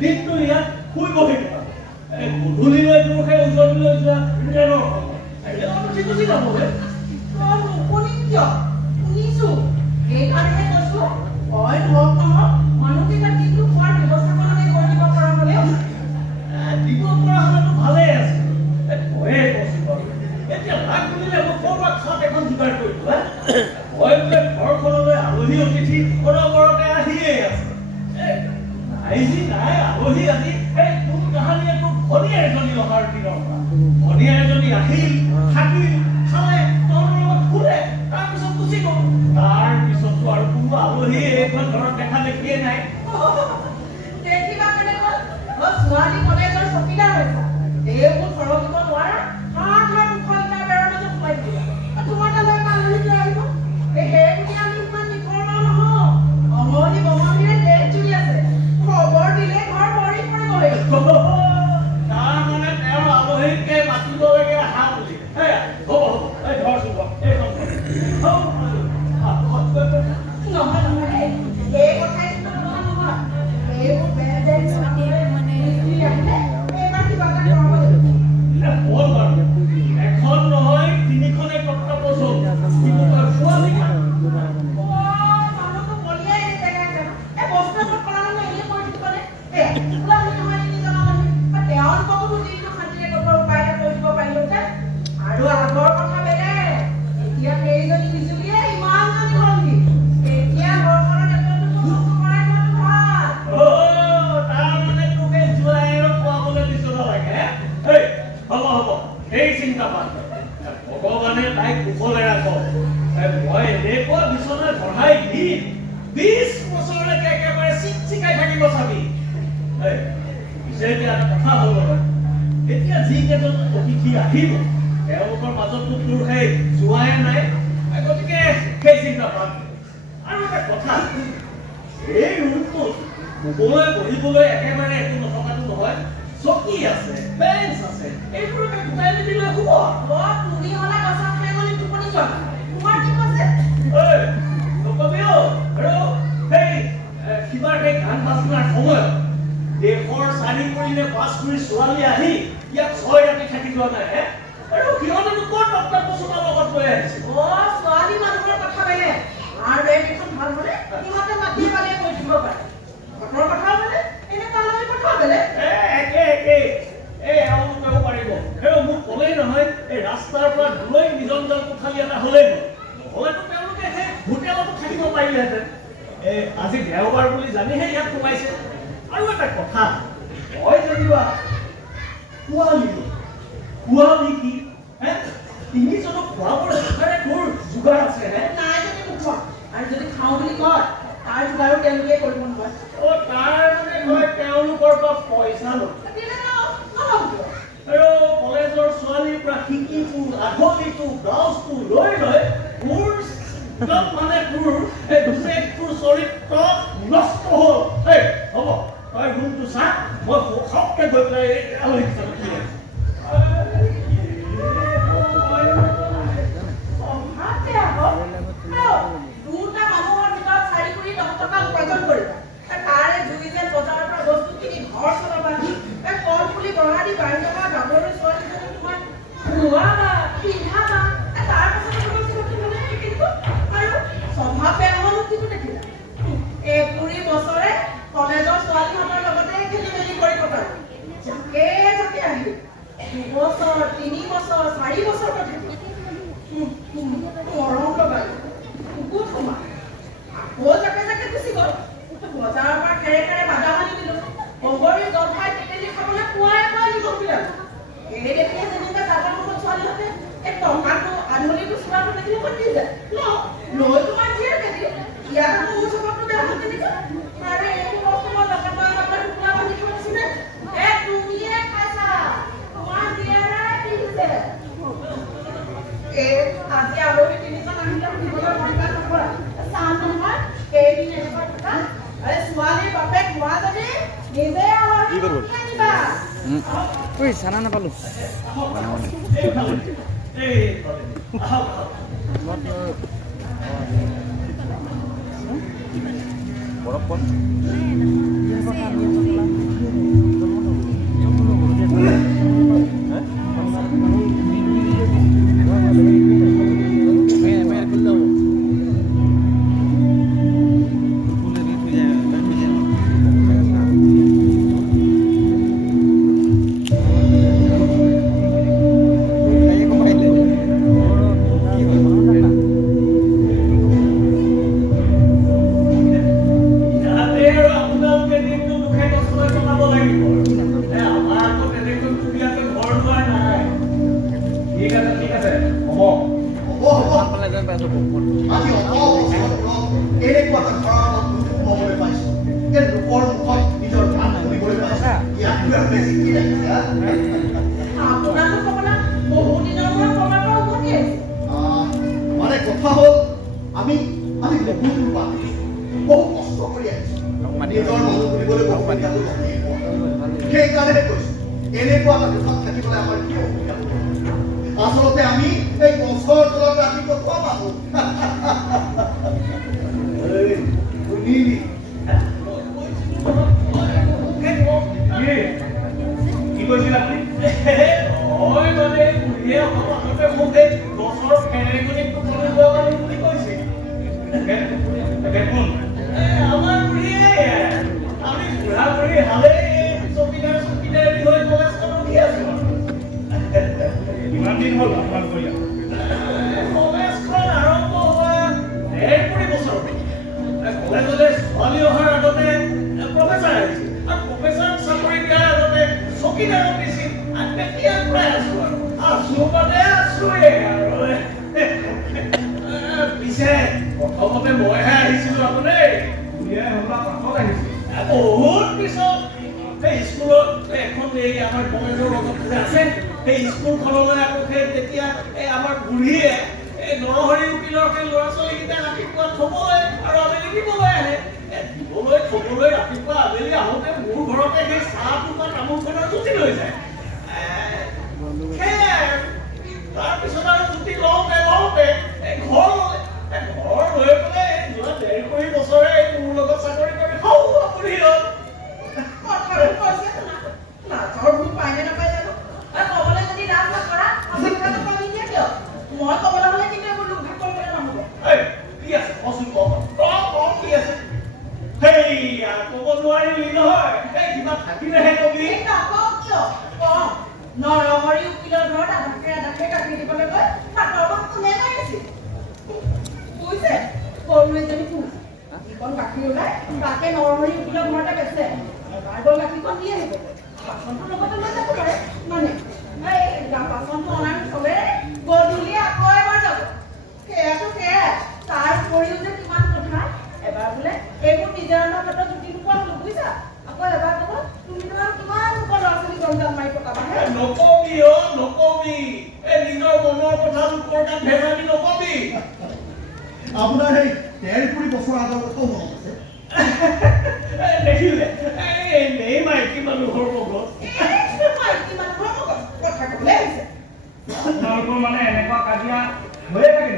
দিনটো ইয়াত শুই বহি থকা গধূলিলৈ তোৰ সেই ওচৰলৈ যোৱা ট্ৰেইনৰ সময় গুচি যাব নুশুনি কিয় শুনিছো এইকাৰণেহে কৈছো হয় হওক নহওক মানুহকেইটা দিনটো খোৱাৰ ব্যৱস্থাপনাকে কৰি দিব পৰা হ'লে দিব পৰা হ'লেতো ভালেই আছে ভয়ে কৈছো বাৰু এতিয়া ভাগ বুলিলে মোক ক'ৰবাত খাপ এখন যোগাৰ কৰিলো ভয় বোলে ঘৰখনলৈ আলহী অতিথি অনবৰতে আহিয়েই আছে আইজি নাই আলহী আজি এই তোৰ কাহানীয়ে তোৰ ভনীয়ে এজনী অহাৰ দিনৰ পৰা ভনীয়ে এজনী আহিল থাকিল খালে তোৰ লগত ফুৰে তাৰপিছত গুচি গ'ল তাৰপিছতো আৰু কোনো আলহী এইখন ঘৰত দেখা দেখিয়ে নাই দেখিবা কেনেকৈ ছোৱালী কলেজৰ চকীদাৰ হৈছে এইবোৰ ঘৰত দিব নোৱাৰা হাত মুখৰ ইটা বেৰৰ মাজত সোমাই দিবা তোমাৰ তালৈ আলহী লৈ আহিব সেইবুলি আমি ইমান নিকৰ্মা নহওঁ অমনি বমনিৰে দেশ জুৰি আছে খবৰ দিলে ঘৰ মৰি পৰিবই তাৰ মানে তেওঁৰ আলহীকে মাতিব লাগে আহা বুলি হ'ব এই ঘৰ চুব এইখন নহয় নহয় এই কথাই নহয় এইবোৰ বেয়া মানে এইবাৰ কিবা এটা কৰাব এখন নহয় তিনিখনে প্ৰস্তাৱ কিন্তু তই ছোৱালী মানুহটো বলিয়াই এই বস্তুবোৰ কৰালে এনে কৰি দিবনে তেওঁলোককো দিনটো শান্তিৰে কটোৱাৰ উপায় এটা কৰি দিব পাৰিলো যে আৰু আগৰ কথা বেলেগ এতিয়া কেইজনী বিজুলীয়ে ইমানজনী ভংগী এতিয়া ঘৰখনৰ ক্ষেত্ৰতো কোনো কৰাই লোৱাটো ভাল তাৰ মানে তোকে জোৱাইৰ খুৱাবলৈ বিচৰা লাগে হ'ব সেই চিন্তা বাদ ভগৱানে তাইক কুশলে ৰাখক মই এনেকুৱা বিচনা চঢ়াই দি 20 বছৰলৈকে একেবাৰে চিকাই থাকিব চাবি পিছে এতিয়া এটা কথা হ'ল এতিয়া যিকেইজন অতিথি আহিব তেওঁলোকৰ মাজতো তোৰ সেই জোৱাই নাই গতিকে সেই চিন্তা বাদ আৰু এটা কথা এই ৰুমটোত শুবলৈ বহিবলৈ একেবাৰে একো নথকাটো নহয় চকী আছে বেঞ্চ আছে এইবোৰকে গোটাই দিলে হ'ব তুমি হলা গছৰ খাই গলি টোপনি যোৱা তোমাৰ কি কৈছে নকবিও আৰু সেই কিবাৰ সেই গান বাজনাৰ সময়ত দেশৰ 4 কৰিলে 5 কৰি ছোৱালী আহি ইয়াত 6 ৰাতি থাকি যোৱা নাই আৰু সিহঁতেনো ক'ত ডক্টৰ পচুমাৰ লগত লৈ আহিছে ছোৱালী মানুহৰ কথা বেলেগ আৰু এইখন ভাল হ'লে সিহঁতে মাতি পালে কৈ দিব পাৰে ঘৰৰ কথা বেলেগ এনে তালৈ কথা বেলেগ একে এওঁলোকেও পাৰিব মোক ক'লেই নহয় এই ৰাস্তাৰ পৰা দূৰৈ নিৰঞ্জন কোঠালি এটা হ'লেই নহ'লেতো তেওঁলোকে সেই হোটেলতো থাকিব পাৰিলেহেঁতেন আজি দেওবাৰ বুলি জানিহে ইয়াত সোমাইছে আৰু এটা কথা হয় যেনিবা খোৱালি কি তিনিজনক খোৱাবৰ তোৰ যোগাৰ আছে নাই যদি নোখোৱা আৰু যদি খাওঁ বুলি কয় তাৰ যোগাৰো তেওঁলোকে কৰিব নহয় তাৰ মানে কয় তেওঁলোকৰ পৰা পইচা লয় আৰু কলেজৰ ছোৱালীৰ পৰা শিকিটো আধলিটো ব্লাউজটো লৈ তোৰ মানে তোৰ চৰিত্ৰ নষ্ট হ'ল হ'ব তই ৰুমটো চা মই সবকে গৈ পেলাই আলহী কলেজৰ ছোৱালীহঁতৰ লগতে খেলি মেলি কৰি পঠায় যাকে আহি 2 বছৰ 3 বছৰ 4 বছৰ মৰম লগাই কুকুত সোমাই আকৌ যাকে গুচি গ'ল বজাৰৰ পৰা খেৰে বাদাম আনি দিলো বগৰী জলফাই তেতেলী খাবলৈ পুৱাই নিব বিলাক এই দেখিয়ে যেনিবা দাদাৰ লগত ছোৱালীহঁতে এই টকাটো আধলিটো চোৱাটো দেখিলে পাতি যায় লৈ তোমাৰ যিয়ে দেখি ইয়াত আকৌ মোৰ চবৰটো বেয়া হৈ তেনেকুৱা আৰে এই বস্তু মই লগাবা টুকলা বান্ধি খাইছিলে তুমিয়ে খাইছা তোমাৰ দিয়াৰে দিছে আজি আলহী 3জন আহিলে দিবলৈ মনটা নকৰা চাম নহয় কেইদিন এনেকুৱা কথা ছোৱালীৰ বাপেক হোৱা যদি নিজে আলহী আনিবা ঐ চানা নাপালো বৰফ আহিছো বহু কষ্ট কৰি আহিছো নিজৰ মন কৰিবলৈ বহু সুবিধাটো নহয়েই সেইকাৰণে কৈছো এনেকুৱা এটা দেশত থাকিবলৈ আমাৰ কি অসুবিধা আচলতে আমি এই গছৰ তলত ৰাতি কটোৱা মানুহ শুনিলি কি কৈছিল আপুনি মই মানে বুঢ়ীয়ে অকণতে মোক এই গছৰ ফেৰেঙনিত টোপনি যোৱা মানুহ বুলি কৈছিল কোন আমাৰ বুঢ়ীয়ে আমি বুঢ়া বুঢ়ী হালে চকীদাৰ হৈ কলেজখন ৰখি আছো কিমান দিন হ'ল আপোনাৰ কৰি কলেজখন আৰম্ভ হোৱা 1.5 বছৰ কলেজলৈ ছোৱালী অহাৰ আগতে প্ৰফেচাৰ আহিছিল আৰু প্ৰফেচাৰ চাকৰি দিয়াৰ আগতে চকীদাৰক দিছিল আৰু তেতিয়াৰ পৰাই আছো আৰু মানে আছোৱে আৰু পিছে প্ৰথমতে মইহে আহিছিলো আপুনি পাছত আহিছিল বহুত পিছত সেই স্কুলত এখন এই আমাৰ কলেজৰ লগত যে আছে সেই স্কুলখনলৈ আকৌ সেই তেতিয়া এই আমাৰ বুঢ়ীয়ে এই নৰহৰি উকিলৰ সেই ল'ৰা ছোৱালীকেইটা ৰাতিপুৱা থবলৈ আৰু আবেলি দিবলৈ আহে দিবলৈ থবলৈ ৰাতিপুৱা আবেলি আহোঁতে মোৰ ঘৰতে সেই চাহটো বা তামোলখনৰ জুতি লৈ যায় তাৰপিছত আৰু জুতি লওঁতে ঘৰ লৈ পেলাই যোৱা 1.5 বছৰে মোৰ লগত চাকৰি কৰি আপুনি হ'ল কথাটো কৈছে লাজৰ ভূত পাইনে নাপাই জানো আৰু ক'বলৈ যদি লাজ নকৰা আমি কথাটো কৈ নিদিয়ে কিয় মই ক'বলৈ হ'লে কিন্তু এইবোৰ লোকভাগ কৰিবলৈ নহ'ব কি আছে কচোন কি আছে সেইয়া ক'ব নোৱাৰিলি নহয় এই কিবা থাকিলেহে কবি নকওঁ কিয় কওঁ নৰহৰি উকিলৰ ঘৰত আধাকে কাটি দিবলৈ গৈ পাতৰ লগত কোনে মাৰিছিল বুজিছে সৰু এজনী পুহ যিকণ গাখীৰ ওলাই তাকে নৰহৰি উকিলৰ ঘৰতে বেচে এবাৰ গৈ গাখীৰকণ দি আহিব বাচনটো লগতে লৈ যাব পাৰে মানে এই বাচনটো অনাৰ পিছতে গধূলি আকৌ এবাৰ যাব সেয়াটো সেয়াই তাৰ উপৰিও যে কিমান কথা এবাৰ বোলে এইবোৰ নিজৰ ক্ষেত্ৰত জুতি নোপোৱা হ'ল বুজিছা আকৌ এবাৰ ক'ব তুমি তোমাৰ কিমান লোকৰ ল'ৰা ছোৱালী জঞ্জাল মাৰি পকাবাহে নকবি এই নিজৰ মনৰ কথা লোকৰ তাত ভেজালি নকবি আপোনাৰ সেই 1.5 বছৰ আগৰ কথাও মনত আছে দেখিলে এই মাইকী মানুহৰ মগজ কথা ক'বলৈ আহিছে আপোনালোকৰ মানে এনেকুৱা কাজিয়া হৈয়ে থাকে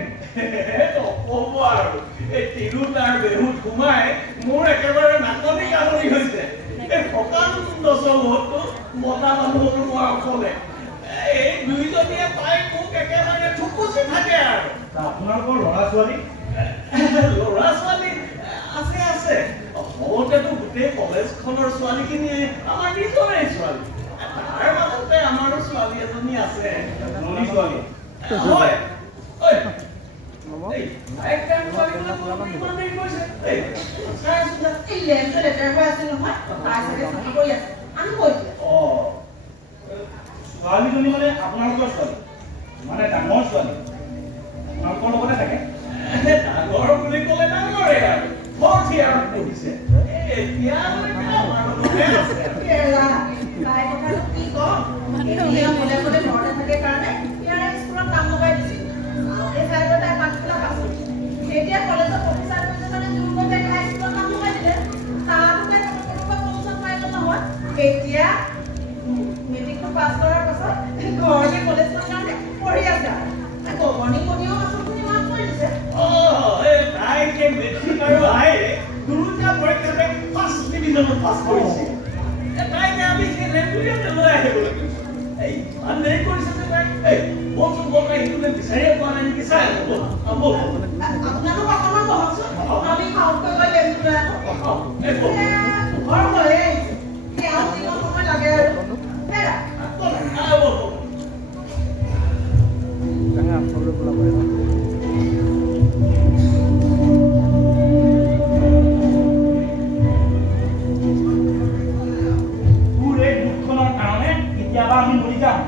নক'ব আৰু এই তিৰোতাৰ বেহুত সোমাই মোৰ একেবাৰে নাকনি কামনি হৈছে এই সকাম নচলতো মতা মানুহৰ মই অকলে এই দুইজনীয়ে পাই মোক একেবাৰে ঠুকুচি থাকে আৰু আপোনালোকৰ ল'ৰা ছোৱালী আছে সৰুতেতো গোটেই কলেজখনৰ ছোৱালীখিনিয়ে আমাৰ নিজৰে ছোৱালী তাৰ মাজতে আমাৰো ছোৱালী এজনী আছে ননী ছোৱালী হয় ছোৱালীজনী মানে আপোনালোকৰ ছোৱালী মানে ডাঙৰ ছোৱালী আপোনালোকৰ লগতে থাকে ডাঙৰ বুলি ক'লে ডাঙৰে আৰু ফৰ্থ ইয়াৰত পঢ়িছে এতিয়া তাই কথাটো কি কম এতিয়া মনে মনে ঘৰতে থাকে কাৰণে ইয়াৰে স্কুলত নাম লগাই দিছিল এই চাইডত তাই পাঁচবিলাক আছিল এতিয়া কলেজত প্ৰফেচাৰ হৈছে মানে জোৰ কৰি তাই হাইস্কুলত নাম লগাই দিলে তাতে কোনোবা প্ৰমোচন পাইলে নহয় এতিয়া মেট্ৰিকটো পাছ কৰাৰ পাছত ঘৰতে কলেজৰ কাৰণে পঢ়ি আছে গভৰ্ণিং বডিও আচলতে ইমান কৰি দিছে তাইকে মেট্ৰিক আৰু আইৰে দুটা পৰীক্ষাতে ফাৰ্ষ্ট ডিভিজনত পাছ কৰিছে তাইকে আমি সেই ৰেগুলাৰতে লৈ আহিব লাগিব এই ইমান দেৰি কৰিছে যে তাই বচোন বকাই সিটোলে বিচাৰিয়ে পোৱা নাই নেকি চাই আপোনালোক অকণমান বহকচোন আমি খাওঁতকৈ গৈ ৰেগুলাৰ ঘৰ হয়ে তেওঁ যিমান সময় লাগে আৰু আমি মৰি যাম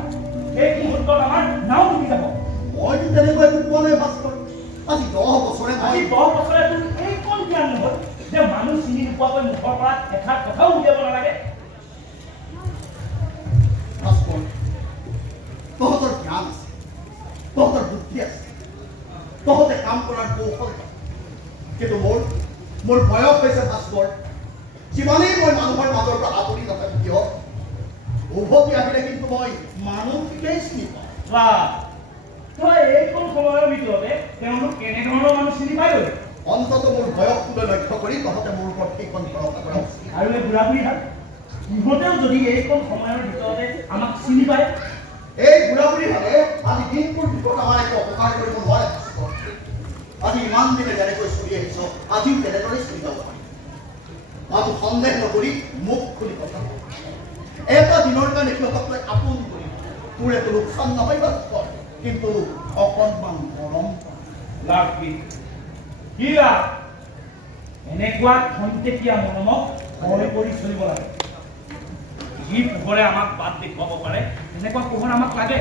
এই মুহূৰ্তত আমাৰ নাও ডুবি যাব মইতো তেনেকৈ একো পোৱা নাই ভাস্কৰ আজি 10 বছৰে তোৰ এইকণ জ্ঞান নহ'ল যে মানুহ চিনি নোপোৱাকৈ মুখৰ পৰা এষাৰ কথাও উলিয়াব নালাগে ভাস্কৰ তহঁতৰ জ্ঞান আছে তহঁতৰ বুদ্ধি আছে তহঁতে কাম কৰাৰ কৌশল কিন্তু মোৰ মোৰ বয়স হৈছে ভাস্কৰ যিমানেই মই মানুহৰ মাজৰ পৰা আঁতৰি নাথাকো কিয় উভতি আহিলে কিন্তু মই মানুহ ঠিকেই চিনি পাওঁ তই এইকণ সময়ৰ ভিতৰতে তেওঁলোক কেনেধৰণৰ মানুহ চিনি পাই গ'ল অন্ততঃ মোৰ বয়সটোলৈ লক্ষ্য কৰি তহঁতে মোৰ ওপৰত সেইখন ভৰসা কৰা উচিত আৰু এই বুঢ়া বুঢ়ীহাল ইহঁতেও যদি এইকণ সময়ৰ ভিতৰতে আমাক চিনি পায় এই বুঢ়া বুঢ়ীহালে আজি দিনটোৰ ভিতৰত আমাৰ একো অপকাৰ কৰিব নোৱাৰে আজি ইমান দিনে যেনেকৈ চলি আহিছ আজিও তেনেদৰেই চলি যাব পাৰি মাথো সন্দেহ নকৰি মুখ খুলি কথা এটা দিনৰ কাৰণে সিহঁতক তই আপোন কৰি তোৰ একো লোকচান নহয় ভাস্কৰ কিন্তু অকণমান মৰম লাভ কি লাভ এনেকুৱা খন্তেকীয়া মৰমক ভয় কৰি চলিব লাগে যি পোহৰে আমাক বাট দেখুৱাব পাৰে এনেকুৱা পোহৰ আমাক লাগে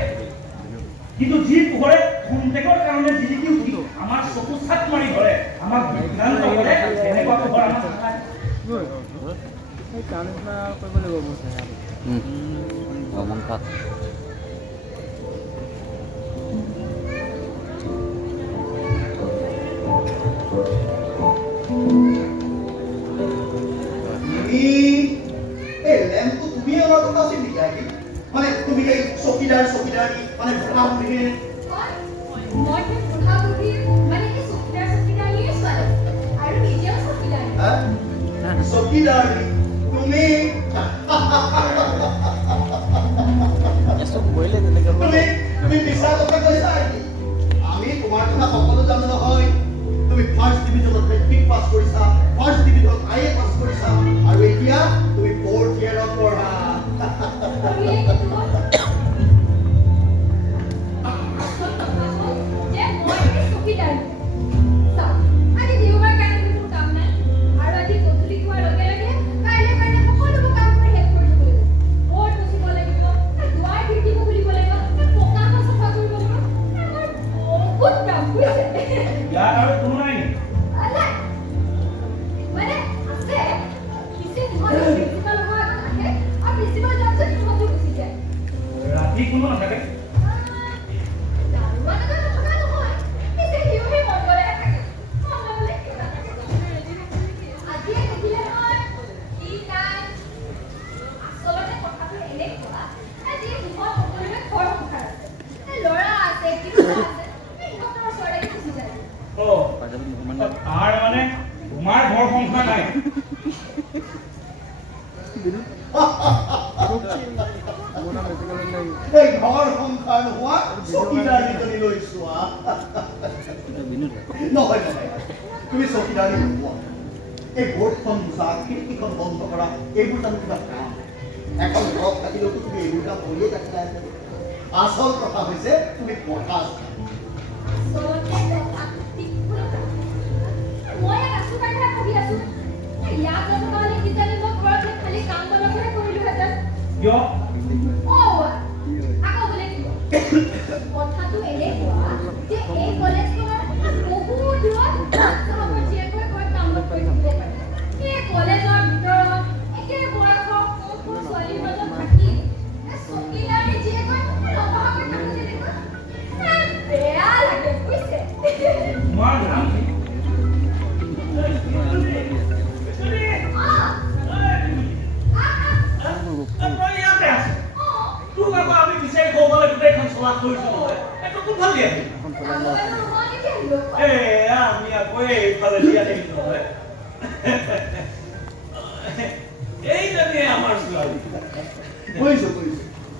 কিন্তু যি পোহৰে খন্তেকৰ কাৰণে জিলিকি উঠি আমাৰ চকু চাট মাৰি ধৰে আমাক বিভ্ৰান্ত কৰে এনেকুৱা পোহৰ আমাক নালাগে তুমি আমার কথা আছিল নেকি আগে মানে তুমি এই চকিদার মানে বুঢ়া বুঢ়ী মই বুঢ়া বুঢ়ী মানে এই চকিদাৰ চকিদাৰীয়ে ছোৱালী আৰু নিজেও চকিদাৰী চকিদাৰ তুমি তুমি মিছা কথা কৈছা নেকি আমি তোমাৰ কথা সকলো জানো নহয় তুমি ফাৰ্ষ্ট ডিভিজনত মেট্ৰিক পাছ কৰিছা ফাৰ্ষ্ট ডিভিজনত আইএ পাছ কৰিছা আৰু এতিয়া তুমি 4th ইয়াৰত পঢ়া তুমি চকিদাৰী নোপোৱা এই ভোটখন গুচা খিৰিকীখন বন্ধ কৰা এইবোৰ জানো কিবা কাম এখন ঘৰত থাকিলেওতো তুমি এইবোৰ কাম কৰিয়ে থাকিলা আচল কথা হৈছে তুমি পঢ়া কথাটো এনেকুৱা যে এই কলেজখনৰ বহু দূৰত কাম কৰিব পাৰে এই কলেজৰ ভিতৰত একে বয়সৰ সৰু ছোৱালীৰ মাজত থাকি চকীদাৰী জীয়েকৰ লগত থাকি বেয়া লাগে বুজিছে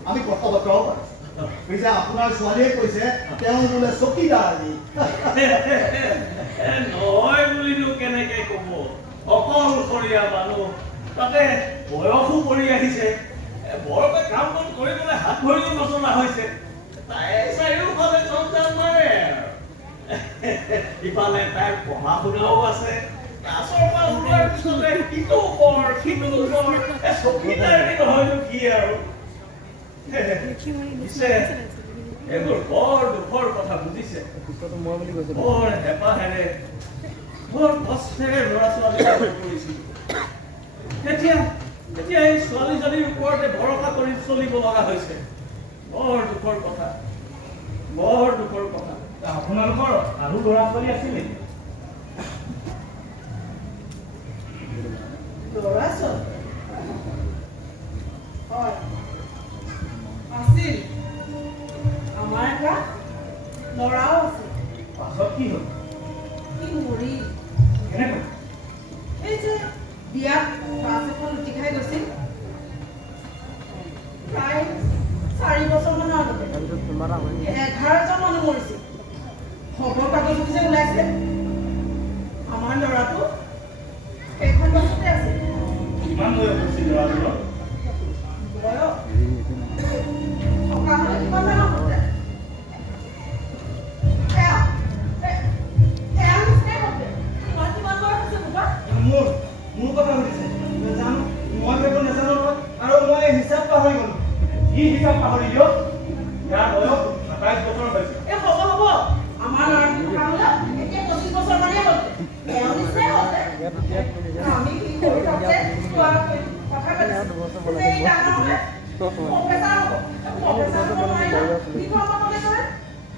আমি কথা বতৰাও পাৰিছো আপোনাৰ ছোৱালীয়ে কৈছে তেওঁ বোলে চকীদাৰী নহয় বুলিনো কেনেকে কব অকলশৰীয়া মানুহ তাতে বয়সো পৰি আহিছে বৰকৈ কাম বন কৰিবলৈ হাত ভৰিও নচলা হৈছে তাই চাৰিওফালে চঞ্চাল মাৰে ইফালে তাইৰ পঢ়া শুনাও আছে ক্লাছৰ পৰা ওলোৱাৰ পিছতে সিটো কৰ সিটো কৰ চকীদাৰী নহয়নো কি আৰু এইবোৰ বৰ দুখৰ কথা বুজিছে বৰ হেঁপাহেৰে বৰ কষ্টেৰে ল'ৰা ছোৱালী কৰিছিল এতিয়া এই ছোৱালীজনীৰ ওপৰতে ভৰসা কৰি চলিব লগা হৈছে বৰ দুখৰ কথা আপোনালোকৰ আৰু ল'ৰা ছোৱালী আছিল নেকি আছো? হয়। আছিল। আমাৰ এটা ল'ৰাও আছিল। পাছত কি হ'ল? সি মৰিল। কেনেকৈ? এই যে বিয়াত বাছ এখন লুটি খাই গৈছিল প্ৰায় 4 বছৰমানৰ আগতে 11জন মানুহ মৰিছিল। খবৰ কাগজত যে ওলাইছে আমাৰ ল'ৰাটো সেইখন বাছতে আছিল। কিমান বয়স হৈছিল ল'ৰাজনৰ? বয়স থকা হ'লে কিমান মান হ'লহেঁতেন? এয়া নিচিনাই হ'লহেঁতেন। তোমাৰ কিমান বয়স হৈছে বোবা? মোৰ কথা সুধিছে জানো মই একো নাজানো নহয় আৰু মই হিচাপ পাহৰি গলো কি হিচাপ পাহৰি দিয়ক? ইয়াৰ বয়স 27 বছৰ হৈছে। হ'ব আমাৰ ল'ৰাটো থকা হ'লে এতিয়া 25 বছৰ মানেই হ'লহেঁতেন। এওঁ নিচিনাই হ'লহেঁতেন। আমি কি সৰু থাকোঁতে কথা পাতিছিলোঁ যে এই ডাঙৰ হ'লে প্ৰফেচাৰ হ'ব। প্ৰফেচাৰ হ'ব নোৱাৰিলে কি হ'ব ক'লে কৰে?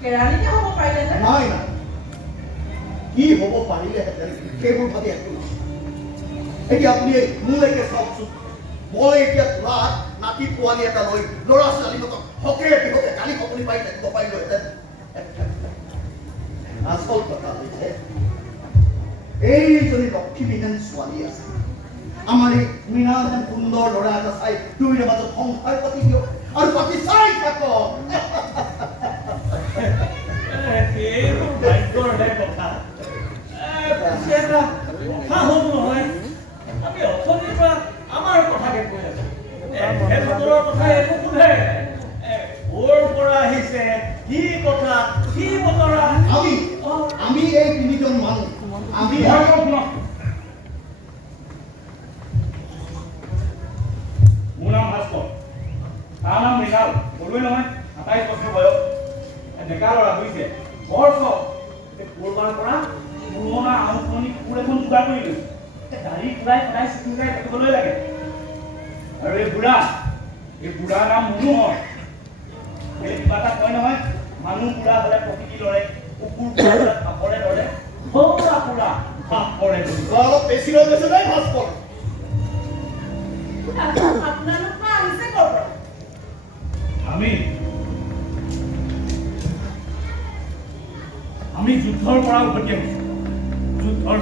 কেৰাণীকে হ'ব পাৰিলেহেঁতেন। নাই নাই কি হ'ব পাৰিলেহেঁতেন সেইবোৰ ভাবি একো নাই। এতিয়া আপুনি মোলৈকে চাওকচোন। মই এতিয়া ধোলাত নাতি পোৱালি এটা লৈ ল'ৰা ছোৱালীহঁতক হকে বিহকে কালি খপনি পাই থাকিব পাৰিলোহেঁতেন। আচল কথা হৈছে এইজনী লক্ষ্মীবিহীন ছোৱালী আছে। আমাৰ এই মীনা যেন সুন্দৰ ল'ৰা এটা চাই দুয়োৰে মাজত সংসাৰ পাতি দিয়ক আৰু পাতি চাই থাকক। এইবোৰ ভাগ্যৰহে কথা। পিছে এটা কথা হ'ল নহয়, আমি অথনিৰ পৰা আমাৰ কথাকে কৈ আছো। এখেতৰ কথা একো সোধে। ক'ৰ পৰা আহিছে, কি কথা, কি বতৰা? আমি এই তিনিজন মানুহ আমি মোৰ নাম ভাস্কৰ, তাৰ নাম মৃণাল। ক'লোৱে নহয় 27 বছৰ বয়স। ডেকা ল'ৰা বুজিছে, বৰ চখ। ক'ৰবাৰ পৰা পুৰণা আউঠনি কুকুৰ এখন যোগাৰ কৰি লৈছে। দাড়ি ফুৰাই সদায় চিটি ফুৰাই থাকিবলৈ লাগে। আৰু এই বুঢ়াৰ নাম মনোহৰ। এই কিবা এটা কয় নহয়, মানুহ বুঢ়া হ'লে প্ৰকৃতি লৰে, কুকুৰ বুঢ়া হ'লে সাপৰে ধৰে। সৌৰা বুঢ়া সাপৰে ধৰে। অলপ বেছি লৈ গৈছে নাই ভাস্কৰ? আপোনালোক আহিছে ক'ৰ পৰা? আমি যুদ্ধৰ পৰা উভতি আহিছো। যুদ্ধৰ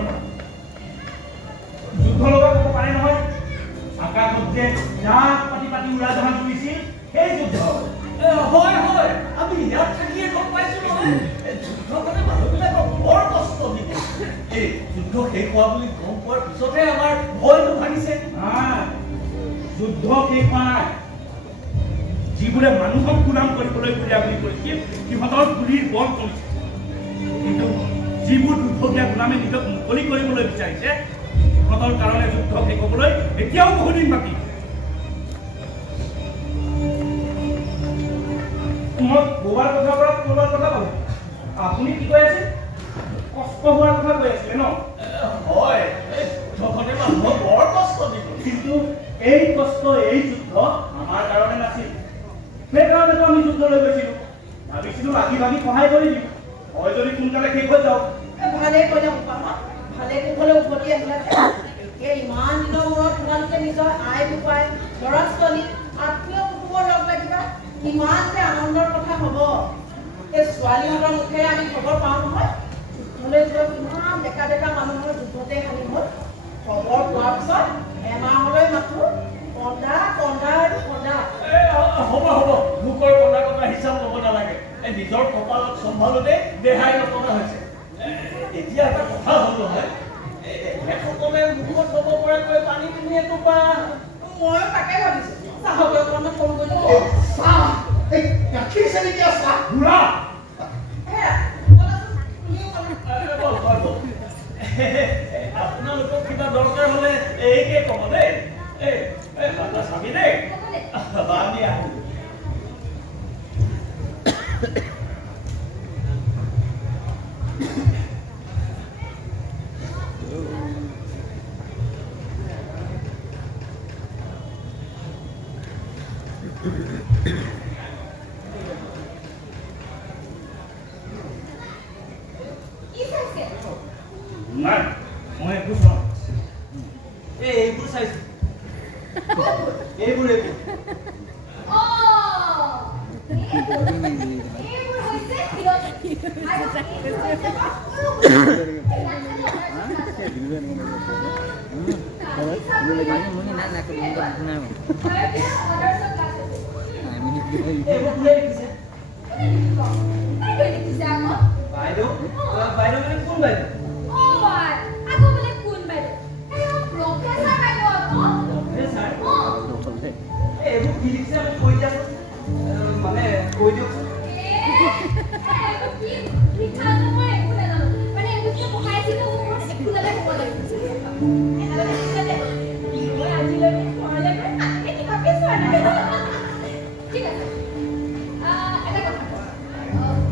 লগত ক'ব পাৰে নহয়, আকাশত যে জাক পাতি উৰা জাহাজ উৰিছিল সেই যুদ্ধ। হয় আমি ইয়াত থাকিয়ে গম পাইছো নহয়। যুদ্ধ মানে মানুহবিলাকক বৰ কষ্ট দিব। এই যুদ্ধ শেষ হোৱা বুলি গম পোৱাৰ পিছতহে আমাৰ ভয়টো ভাঙিছে। যুদ্ধ শেষ হোৱা নাই। যিবোৰে মানুহক গুলাম কৰিবলৈ গুলীয়া বুলি কৰিছিল সিহঁতৰ গুলিৰ বল কমিছে। কিন্তু যিবোৰ দুৰ্ভগীয়া গুলামে নিজক মুকলি কৰিবলৈ বিচাৰিছে সিহঁতৰ কাৰণে যুদ্ধ শেষ হ'বলৈ এতিয়াও বহুদিন বাকী। মই ক'ৰবাৰ কথাৰ পৰা ক'ৰবাৰ কথা ক'লো। আপুনি কি কৈ আছে? কষ্ট হোৱাৰ কথা কৈ আছিলে ন? হয়, যুদ্ধখনে মানুহক বৰ কষ্ট দিব। কিন্তু এই কষ্ট, এই যুদ্ধ আমাৰ কাৰণে নাছিল। সেইকাৰণেতো আমি যুদ্ধলৈ গৈছিলো। ভাবিছিলো লাগি সহায় কৰি দিম। হয় যদি সোনকালে শেষ হৈ যাওক। ভালে কৰিলে বোপামা, ভালে কুশলে উভতি আহিলে। এতিয়া ইমান দিনৰ মূৰত তোমালোকে নিজৰ আই বোপাই ল'ৰা ছোৱালী আত্মীয় কুটুমৰ লগ লাগিবা কিমান যে আনন্দৰ কথা হ'ব। এই ছোৱালীহঁতৰ মুখেৰে আমি খবৰ পাওঁ নহয়, যুদ্ধলৈ যোৱা কিমান ডেকা মানুহৰ যুদ্ধতে হানি হ'ল। খবৰ পোৱাৰ পিছত এমাহলৈ মাথো কন্দা আৰু কন্দা। হ'ব লোকৰ কন্দা কথা হিচাপ ল'ব নালাগে। নিজৰ কপালত চম্ভালোতে দেহাই নকৰা হৈছে। এতিয়া এটা কথা হ'ল নহয়, এখেতসকলে মুখত ল'ব পৰাকৈ পানী তুমি এটোপা। ময়ো তাকে ভাবিছো চাহকে অকণমান ফোন কৰি গাখীৰ চেনি দিয়া চাহ বুঢ়া আপোনালোকক কিবা দৰকাৰ হ'লে এইকে ক'ব দেই। চাবি দেই আমি আহো। কি চাইছে? নাই মই একো চোৱা। এইবোৰ চাইছো। এইবোৰ এইবোৰ হৈছে ফিলচফি আৰু এইবোৰ কোনে লিখিছে? বাইদেউ বাইদেউ মানে কোন বাইদেউ? প্ৰফেচাৰ? এইবোৰ কি লিখিছে আমি কৈ দিয়াচোন মানে কৈ দিয়কচোন।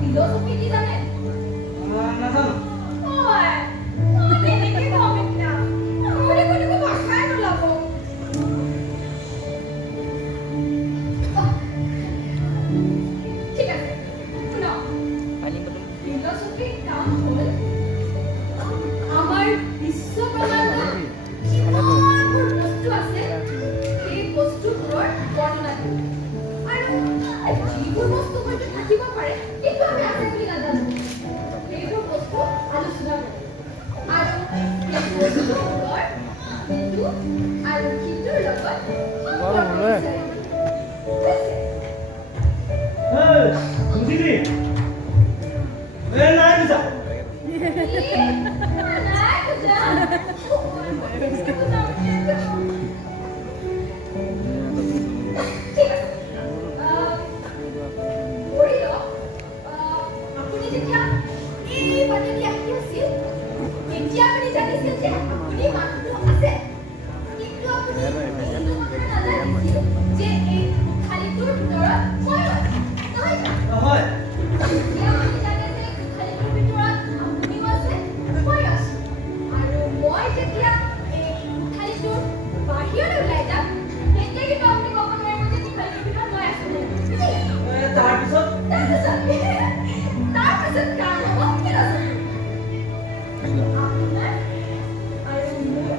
ফিলচফি কি জানে? নাজানো। ঠিক আছে শুনক ফিলচফিৰ কাম হ'ল আমাৰ বিশ্ব ব্ৰহ্মাণ্ডত যিমানবোৰ বস্তু আছে সেই বস্তুবোৰৰ বৰ্ণনা দিয়ে আৰু যিবোৰ বস্তু হয়তো থাকিব পাৰে কিন্তু আমি আছে বুলি নাজানো সেইবোৰ বস্তু আলোচনা কৰোঁ আৰু সেই বস্তুবোৰৰ ইটো আৰু সিটোৰ লগত সম্পৰ্ক বিচাৰি বুজিলি? নাই বুজা। আপুনি যেতিয়া এই পানীত আহি আছিল তেতিয়া আপুনি জানিছিল যে আপুনি মানুহ আছে কিন্তু আপুনি নাজানিছিল যে এই খালীটোৰ ভিতৰত মই আছো নহয় জানো? নহয়। এতিয়া আপুনি জানে যে খালীটোৰ ভিতৰত আপুনিও আছে মই আছো আৰু মই যেতিয়া এই খালীটোৰ বাহিৰলৈ ওলাই যাম তেতিয়া কিন্তু আপুনি ক'ব নোৱাৰিব যে খালীটোৰ ভিতৰত মই আছো তাৰপিছত তাৰপিছত কাম হ'ব ফিলচফি আপোনাৰ আৰু মোৰ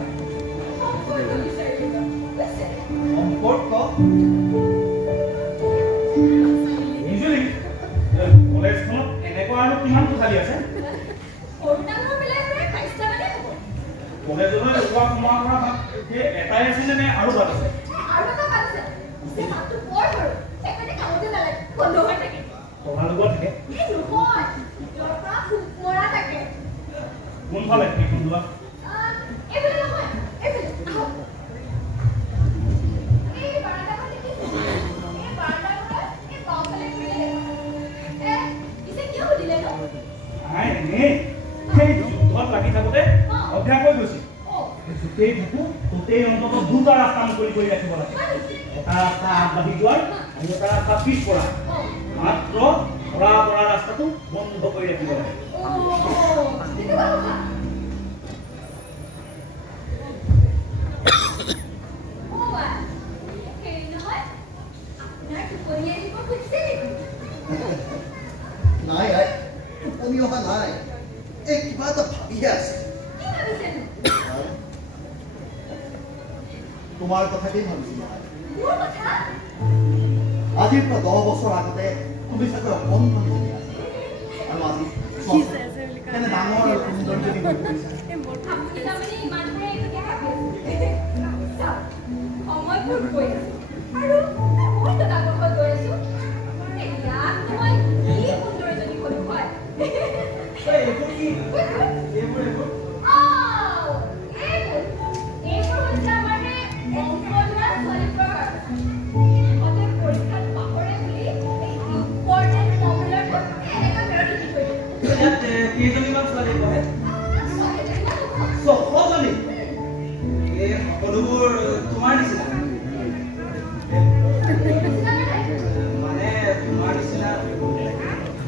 সম্পৰ্ক বিচাৰিব বুজিছে? সম্পৰ্ক বুজিলি? কলেজখনত এনেকুৱা আৰু কিমানটো খালী আছে? সৰু ডাঙৰ মিলাই প্ৰায় ২২টা মানে হ'ব কলেজলৈ যোৱা সোমোৱাৰ পৰা সেই এটাই আছিলে নে আৰু বাট আছে? আৰু এটা বাট আছে পিছে বাটটো বৰ সৰু সেইকাৰণে কামতে নালাগে বন্ধ হৈ থাকে তোমালোকৰ থাকে এই নহয় য'ৰ পৰা ফুক মৰা থাকে কোনফালে সেইখন যোৱা? এইফালে নহয় এইফালে আহক এই বাৰান্দাখন দেখিছে এই বাৰান্দাখনত এই বাওঁফালে ঘূৰিলে পিছে কিয় সুধিলে ন? নাই এনেই সেই যুদ্ধত লাগি থাকোঁতে অভ্যাস হৈ গৈছিল অঁ য'তেই থাকোঁ ত'তেই অন্ততঃ দুটা ৰাস্তা মুকলি কৰি ৰাখিব লাগে এটা ৰাস্তা আগবাঢ়ি যোৱাৰ আৰু এটা ৰাস্তা পিছ পৰা মাত্ৰ পৰা ৰাস্তাটো বন্ধ কৰি ৰাখিব লাগে তেনেকুৱা কথা হেৰি নহয় আপোনাৰ টোপনি আহিব খুজিছে নেকি? নাই নাই টোপনি অহা নাই এই কিবা এটা ভাবিহে আছে কি ভাবিছেনো? তোমাৰ কথাকেই ভাবিছিলো মোৰ কথা? আজিৰ পৰা 10 বছৰ আগতে তুমি চাগৈ অকণমানি জনী আছিলা আৰু আজি কেনে ডাঙৰ আৰু সুন্দৰ জনী হৈ পৰিছা আপুনি তাৰমানে ইমানবোৰে এইটোকে ভাবি আছে চাওক সময়বোৰ গৈ আছে আৰু মইতো ডাঙৰ হৈ গৈ আছো ইয়াত মই কি সুন্দৰ এজনী হ'লো হয় এইবোৰ কি? এইবোৰ এইবোৰ হৈছে আমাৰ অংকযোৰা ছোৱালীবোৰৰ ইহঁতে পৰীক্ষাত পাহৰে বুলি ইম্পৰ্টেণ্ট ফৰ্মুলাবোৰ এনেকৈ মেৰত লিখি থৈ দিয়ে ইয়াত কেইজনীমান ছোৱালী পঢ়ে? ছোৱালীজনীমান হ'ব 600 জনী। এই সকলোবোৰ তোমাৰ নিচিনা মানে তোমাৰ নিচিনা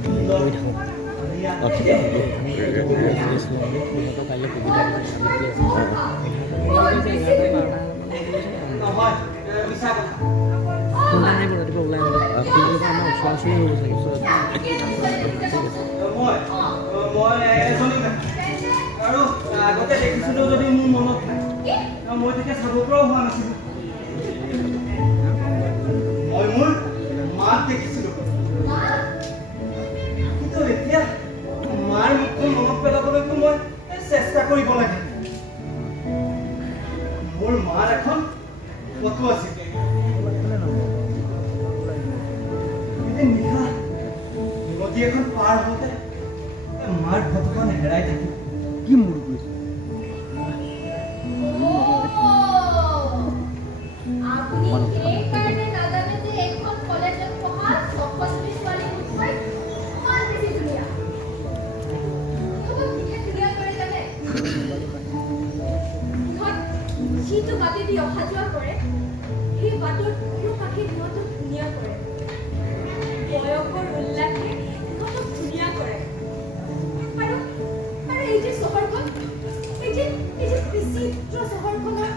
সুন্দৰ ধুনীয়া। নহয় মিছা কথা। মই এজনী আৰু আগতে দেখিছিলো যদি মোৰ মনত নাই মই তেতিয়া চাব পৰাও হোৱা নাছিলো দেখিছিলোঁ মা কিন্তু এতিয়া মাৰ মুখখন মনত পেলাবলৈতো মই চেষ্টা কৰিব লাগে মোৰ মাৰ এখন ফটো আছিল নিশা নদী এখন পাৰ হওঁতে মাৰ ফটোখন হেৰাই থাকিল কি মূৰ গৈছে আপুনি সেইকাৰণে নাজানে যে এইখন কলেজত পঢ়া ৬০০ ছোৱালী মুঠকৈ ইমান বেছি ধুনীয়া সিহঁতক বিশেষ ধুনীয়া কৰে জানে সিহঁত যিটো বাটেদি অহা যোৱা কৰে সেই বাটৰ দুয়োকাষে সিহঁতক ধুনীয়া কৰে বয়সৰ উল্লাসে সিহঁতক ধুনীয়া কৰে আৰু এই যে চহৰখন এই যে বিচিত্ৰ চহৰখনৰ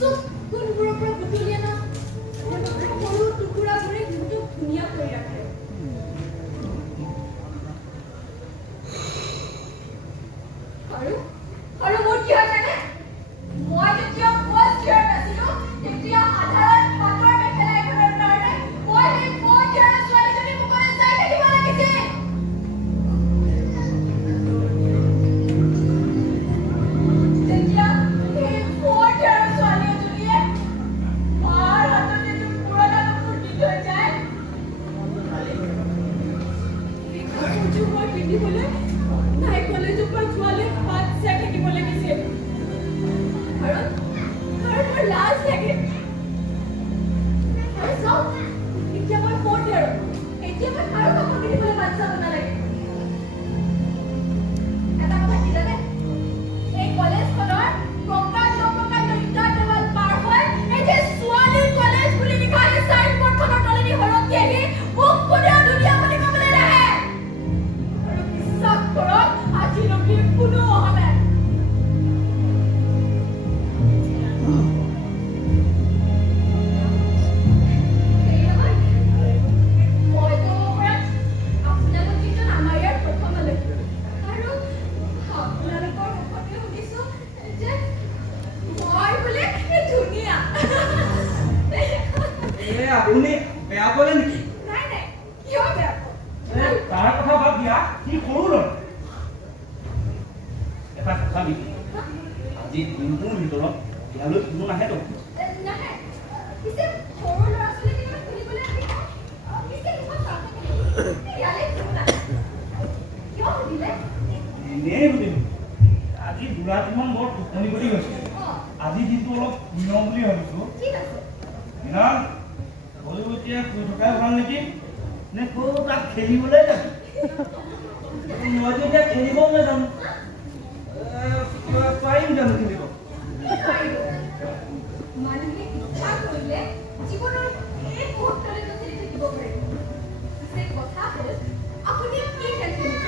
চব গুণবোৰৰ পৰা বুটলি অনা সৰু টুকুৰাবোৰে সিহঁতক ধুনীয়া কৰি ৰাখে আৰু মোৰ কি হয় জানে মই যেতিয়া ফাৰ্ষ্ট ইয়াৰত আছিলোঁ তেতিয়া সাধাৰণ পাটৰ মেখেলা এখনৰ কাৰণে মই সেই ফাৰ্ষ্ট ইয়াৰৰ ছোৱালীজনী মুখলৈ চাই থাকিব লাগিছিল যেতিয়া সেই ফাৰ্ষ্ট ইয়াৰৰ ছোৱালী এজনীয়ে মাৰ হাতত এযোৰ পুৰণা কাপোৰ দি থৈ যায় সেই কাপোৰযোৰ মই পিন্ধিবলৈ তাই কলেজৰ পৰা যোৱালৈ বাট চাই থাকিব লাগিছিল কাৰণ মোৰ লাজ লাগে আৰু চাওক এতিয়া মই ফোৰ্ট ইয়াৰত এতিয়া মই কাৰো কাপোৰ পিন্ধিবলৈ বাট চাব নালাগে এটা কথা কি জানে এই কলেজখনৰ প্ৰকাণ্ড ইটাৰ দেৱাল পাৰ হৈ এই যে ছোৱালী কলেজ বুলি লিখা এই চাইনবোৰ্ডখনৰ তলেদি হৰকি আহি মোক কোনেও ধুনীয়া বুলি ক'বলৈ নাহে আৰু বিশ্বাস কৰক আজিলৈকে কোনো অহা নাই আপুনি বেয়া পালে নেকি তাৰ কথা বাদ দিয়া কি সৰু ল'ৰা এটা কথা নেকি আজি দিনটোৰ ভিতৰত ইয়ালৈ কোনো নাহেতো এনেই সুধিলো আজি বুঢ়াটিমান বৰ টোপনি কৰি গৈছে আজি দিনটো অলপ নিয়ম বুলি ভাবিছো এতিয়া শুই থকাই ভাল নেকি নে তাত খেলিবলৈ যাবি মইতো এতিয়া খেলিবও নাজানো পাৰিম জানো খেলিব মানুহে ইচ্ছা কৰিলে জীৱনৰ এই মুহূৰ্তলৈকে খেলি থাকিব পাৰে পিছে কথা হ'ল আপুনি কি খেল খেলিব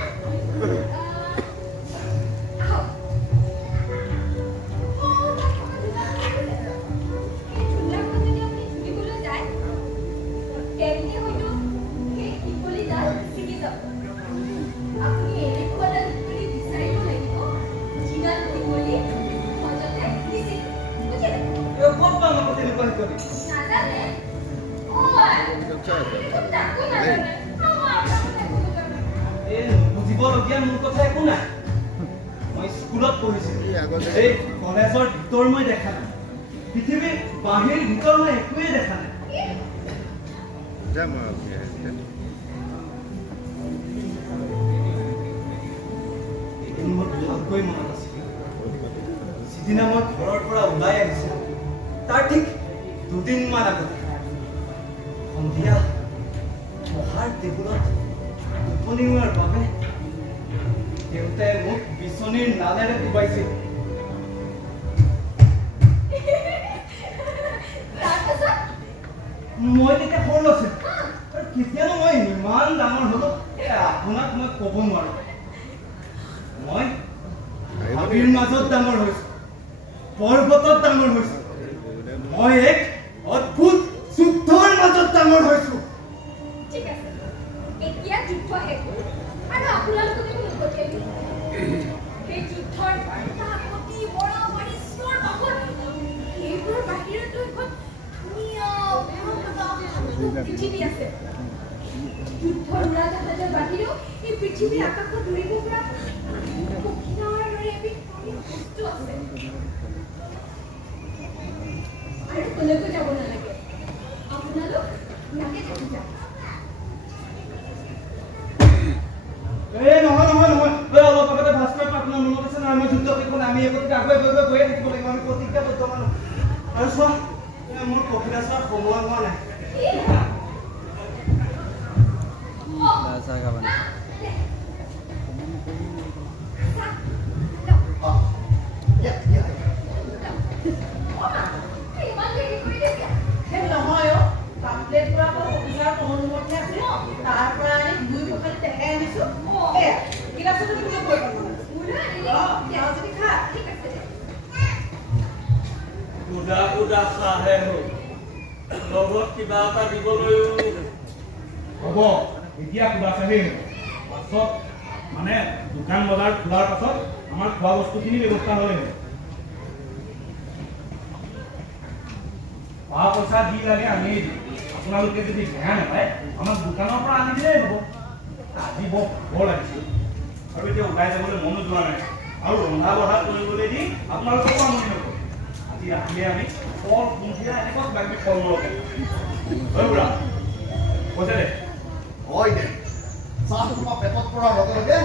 বুজিবলগীয়া মোৰ কথা একো নাই মই স্কুলত পঢ়িছিলো এই কলেজৰ ভিতৰ মই দেখা নাই পৃথিৱীৰ বাহিৰ ভিতৰ মই একোৱেই দেখা নাই মোৰ ভালকৈ মনত আছিল যিদিনা মই ঘৰৰ পৰা ওলাই আহিছিলো তাৰ ঠিক দুদিনমান আগতে সন্ধিয়া পঢ়াৰ টেবুলত টোপনি হোৱাৰ বাবে দেউতাই মোক বিচনীৰ নালেৰে কোবাইছিল মই তেতিয়া সৰু আছিলো আৰু কেতিয়ানো মই ইমান ডাঙৰ হলো আপোনাক মই ক'ব নোৱাৰো মই হাবিৰ মাজত ডাঙৰ হৈছো পৰ্বতত ডাঙৰ হৈছো মই এক অদ্ভুত যুদ্ধৰ মাজত ডাঙৰ হৈছো ঠিক আছে এতিয়া যুদ্ধ শেষ হ'ল আৰু আপোনালোকে দেখোন উভতি সেই যুদ্ধৰ বাৰ্তা অতি বৰাবৰি স্বৰ বাহৰ সেইবোৰৰ বাহিৰতো এখন ধুনীয়া পৃথিৱী আছে যুদ্ধৰ উৰাজাহাজৰ বাহিৰেও এই পৃথিৱীৰ আকাশত উৰিব পৰা পক্ষীৰ দৰে এবিধ বস্তু আছে। আৰু কলৈকো যাব নালাগে, আপোনালোক ইয়াতে থাকি যাওক। অলপ আগতে ভাস্কৰ আপোনাৰ মনত আছে নহয়, মই যুদ্ধ কৰিব আমি একত্ৰিত আগুৱাই গৈয়ে থাকিব লাগিব, আমি প্ৰতিজ্ঞাবদ্ধ মানুহ। আৰু চোৱা মোৰ কবিতা চোৱাৰ সময় হোৱা নাই। চাহ খাবা নে? নহয় অ', পাম্পলেট পৰা অফিচাৰ কমলমতহে আছে, তাৰ পৰা আনি 2 পখালি টেকাই আনিছো। এয়া গিলাচটো তুমি লৈ গৈ সুদা চাহে হ'ল, লগত কিবা এটা দিবলৈও হ'ব। এতিয়া কিবা চাহেই পাছত মানে দোকান বজাৰ খোলাৰ পাছত আমাৰ খোৱা বস্তুখিনি ব্যৱস্থা হ'লে পা পইচা দি লাগে আমি আপোনালোকে যদি বেয়া নাপায় আমাক দোকানৰ পৰা আনি দিলেই হ'ব। আজি বৰ ভাগৰ লাগিছিল আৰু এতিয়া ওলাই যাবলৈ মনো যোৱা নাই, আৰু ৰন্ধা বঢ়া কৰিবলৈ দি আপোনালোককো আমনি নকৰোঁ। আজি ৰাতিলে আমি ফল কুঁহিয়া এনেকুৱা কিবা কিবি ফল মূল বুঢ়া কৈছে দে হয় দে, চাহ তোমাৰ পেটত পৰাৰ লগে লগে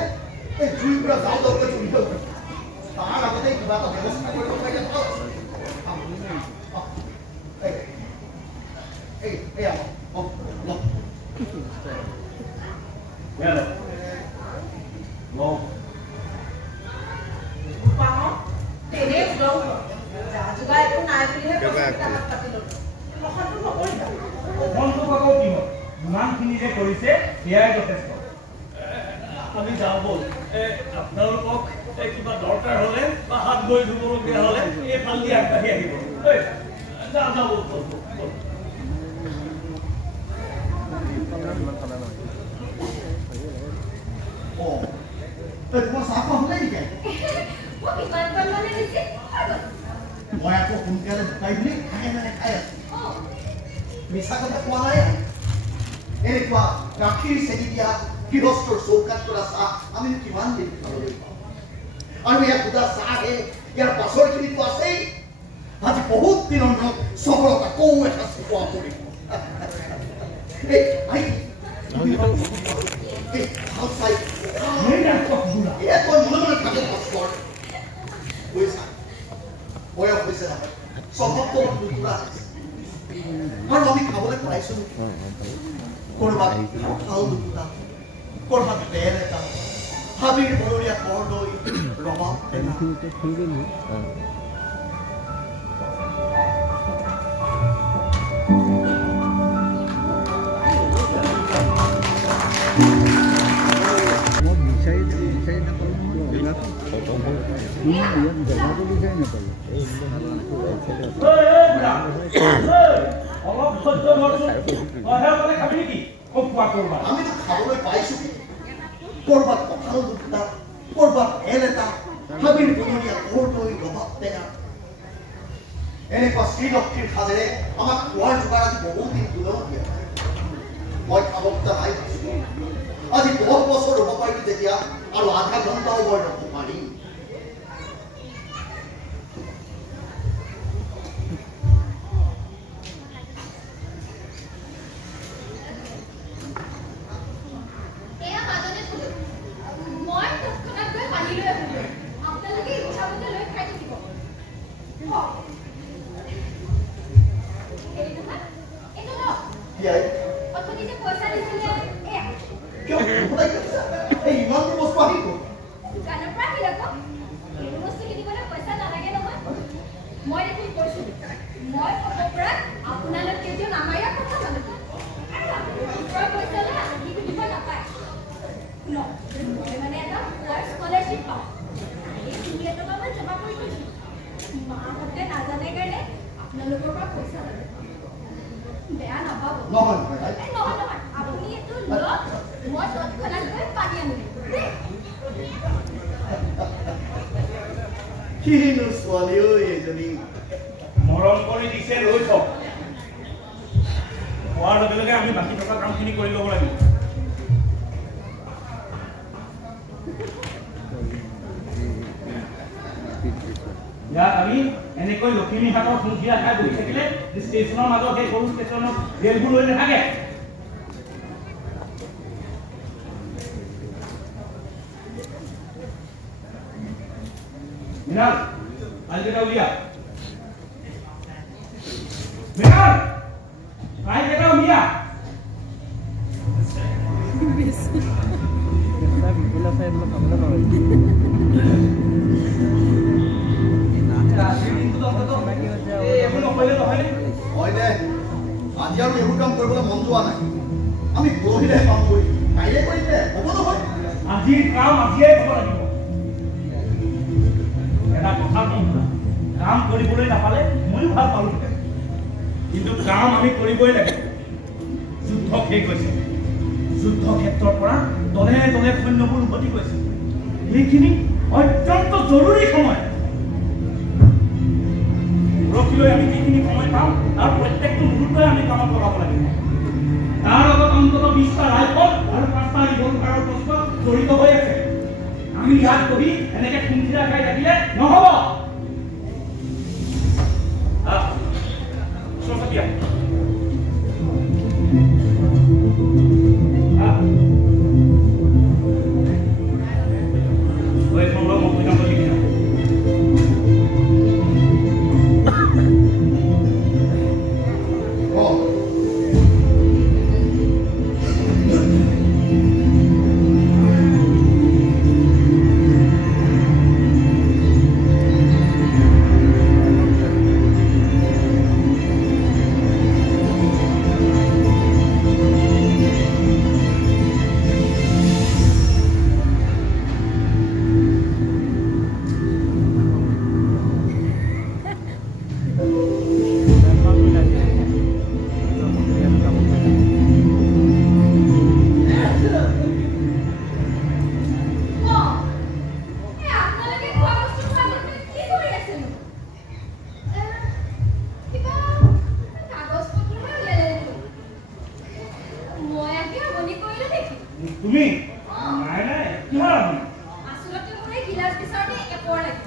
এই জুইৰ পৰা জাল লগে চুৰি হৈ গ'ল। তাৰ আগতে কিবা এটা ব্যৱস্থা কৰিব পাৰিলে ভাল। ইমানখিনি যে কৰিছে সেয়াই যথেষ্ট। আমি যাওঁ ব'ল। আপোনালোকক কিবা দৰকাৰ হ'লে বা হাত ভৰি ধুবলগীয়া হ'লে এইফালেদি আগবাঢ়ি আহিব। যাওঁ ব'ল। তোমাৰ চাহ খোৱা হ'লে নেকি? মই আকৌ সোনকালে ঢুকাই বুলি খাই আছো। মিছা কথা কোৱা নাই। এনেকুৱা গাখীৰ চেনি দিয়া গৃহস্থৰ চৌকাত কৰা চাহ আমি কিমান দিন খাবলৈ পাওঁ, আৰু ইয়াৰ সুদা চাহে ইয়াৰ পাছৰ খিনিতো আছেই। আজি বহুত দিনৰ মূৰত চহৰত আকৌ এসাঁজ খোৱা পৰিব। বয়স হৈছে নহয়, স্বভাৱটো দুটুকুৰা হৈছে, আৰু আমি খাবলৈ পাইছো কৰবাত কঁঠাল দুটা, কৰবাত বেল এটা, হাবিৰ বনৰীয়া কৰ্দৈ, ৰবাব টেঙা। আমিতো খাবলৈ পাইছো কৰবাত কঁঠাল দুটা, কৰবাত বেল এটা, হাবিৰ বনৰীয়া কৰ্দৈ, ৰবাব টেঙা। এনেকুৱা শ্ৰীলক্ষ্মীৰ সাজেৰে আমাক খোৱাৰ যোগাৰ আজি বহুত দিন কোনেও দিয়া নাই। মই খাব নাই আজি 10 বছৰ ৰ'ব পাৰিলো যেতিয়া, আৰু আধা ঘণ্টাও মই ৰ'ব পাৰিম। মৰম কৰি দিছে লৈ থক, খোৱাৰ লগে লগে আমি বাকী থকা কামখিনি কৰি ল'ব লাগিব। ইয়াত আমি এনেকৈ লখিমীহাটৰ খুঁটিয়া খাই বহি থাকিলে ষ্টেচনৰ মাজত সেই সৰু ষ্টেচনৰ ৰেলবোৰ লৈ নাথাকে। মৃণাল, ফাইলকেইটা উলিয়া। মৃণাল, ফাইলকেইটা উলিয়া। বিপুলা চাই বোলে খাবলৈ পাৰি হয় দে, আজি আৰু এইবোৰ কাম কৰিবলৈ মন যোৱা নাই। আমি পৰহিলে কাম কৰিম, কাইলৈ কৰিলে হ'ব নহয়। আজিৰ কাম আজিয়ে হ'ব লাগিব। এটা কথা কম, কাম কৰিবলৈ নাপালে ময়ো ভাল পালো, কিন্তু কাম আমি কৰিবই লাগে। যুদ্ধ শেষ হৈছে, যুদ্ধ ক্ষেত্ৰৰ পৰা দলে দলে সৈন্যবোৰ উভতি গৈছে। এইখিনি অত্যন্ত জৰুৰী সময়। পৰহিলৈ আমি যিখিনি সময় পাম তাৰ প্ৰত্যেকটো মুহূৰ্তই আমি কামত লগাব লাগিব। তাৰ লগত অন্তত 20টা ৰাইফল আৰু 5টা ৰিভলভাৰৰ প্ৰশ্ন জড়িত হৈ আছে। আমি ইয়াত বহি এনেকে খুন্দিয়া খাই থাকিলে নহব। তুমি নাই নাই কিমান আসলতে মই গিলাস বিচাৰি এপৰ লাগে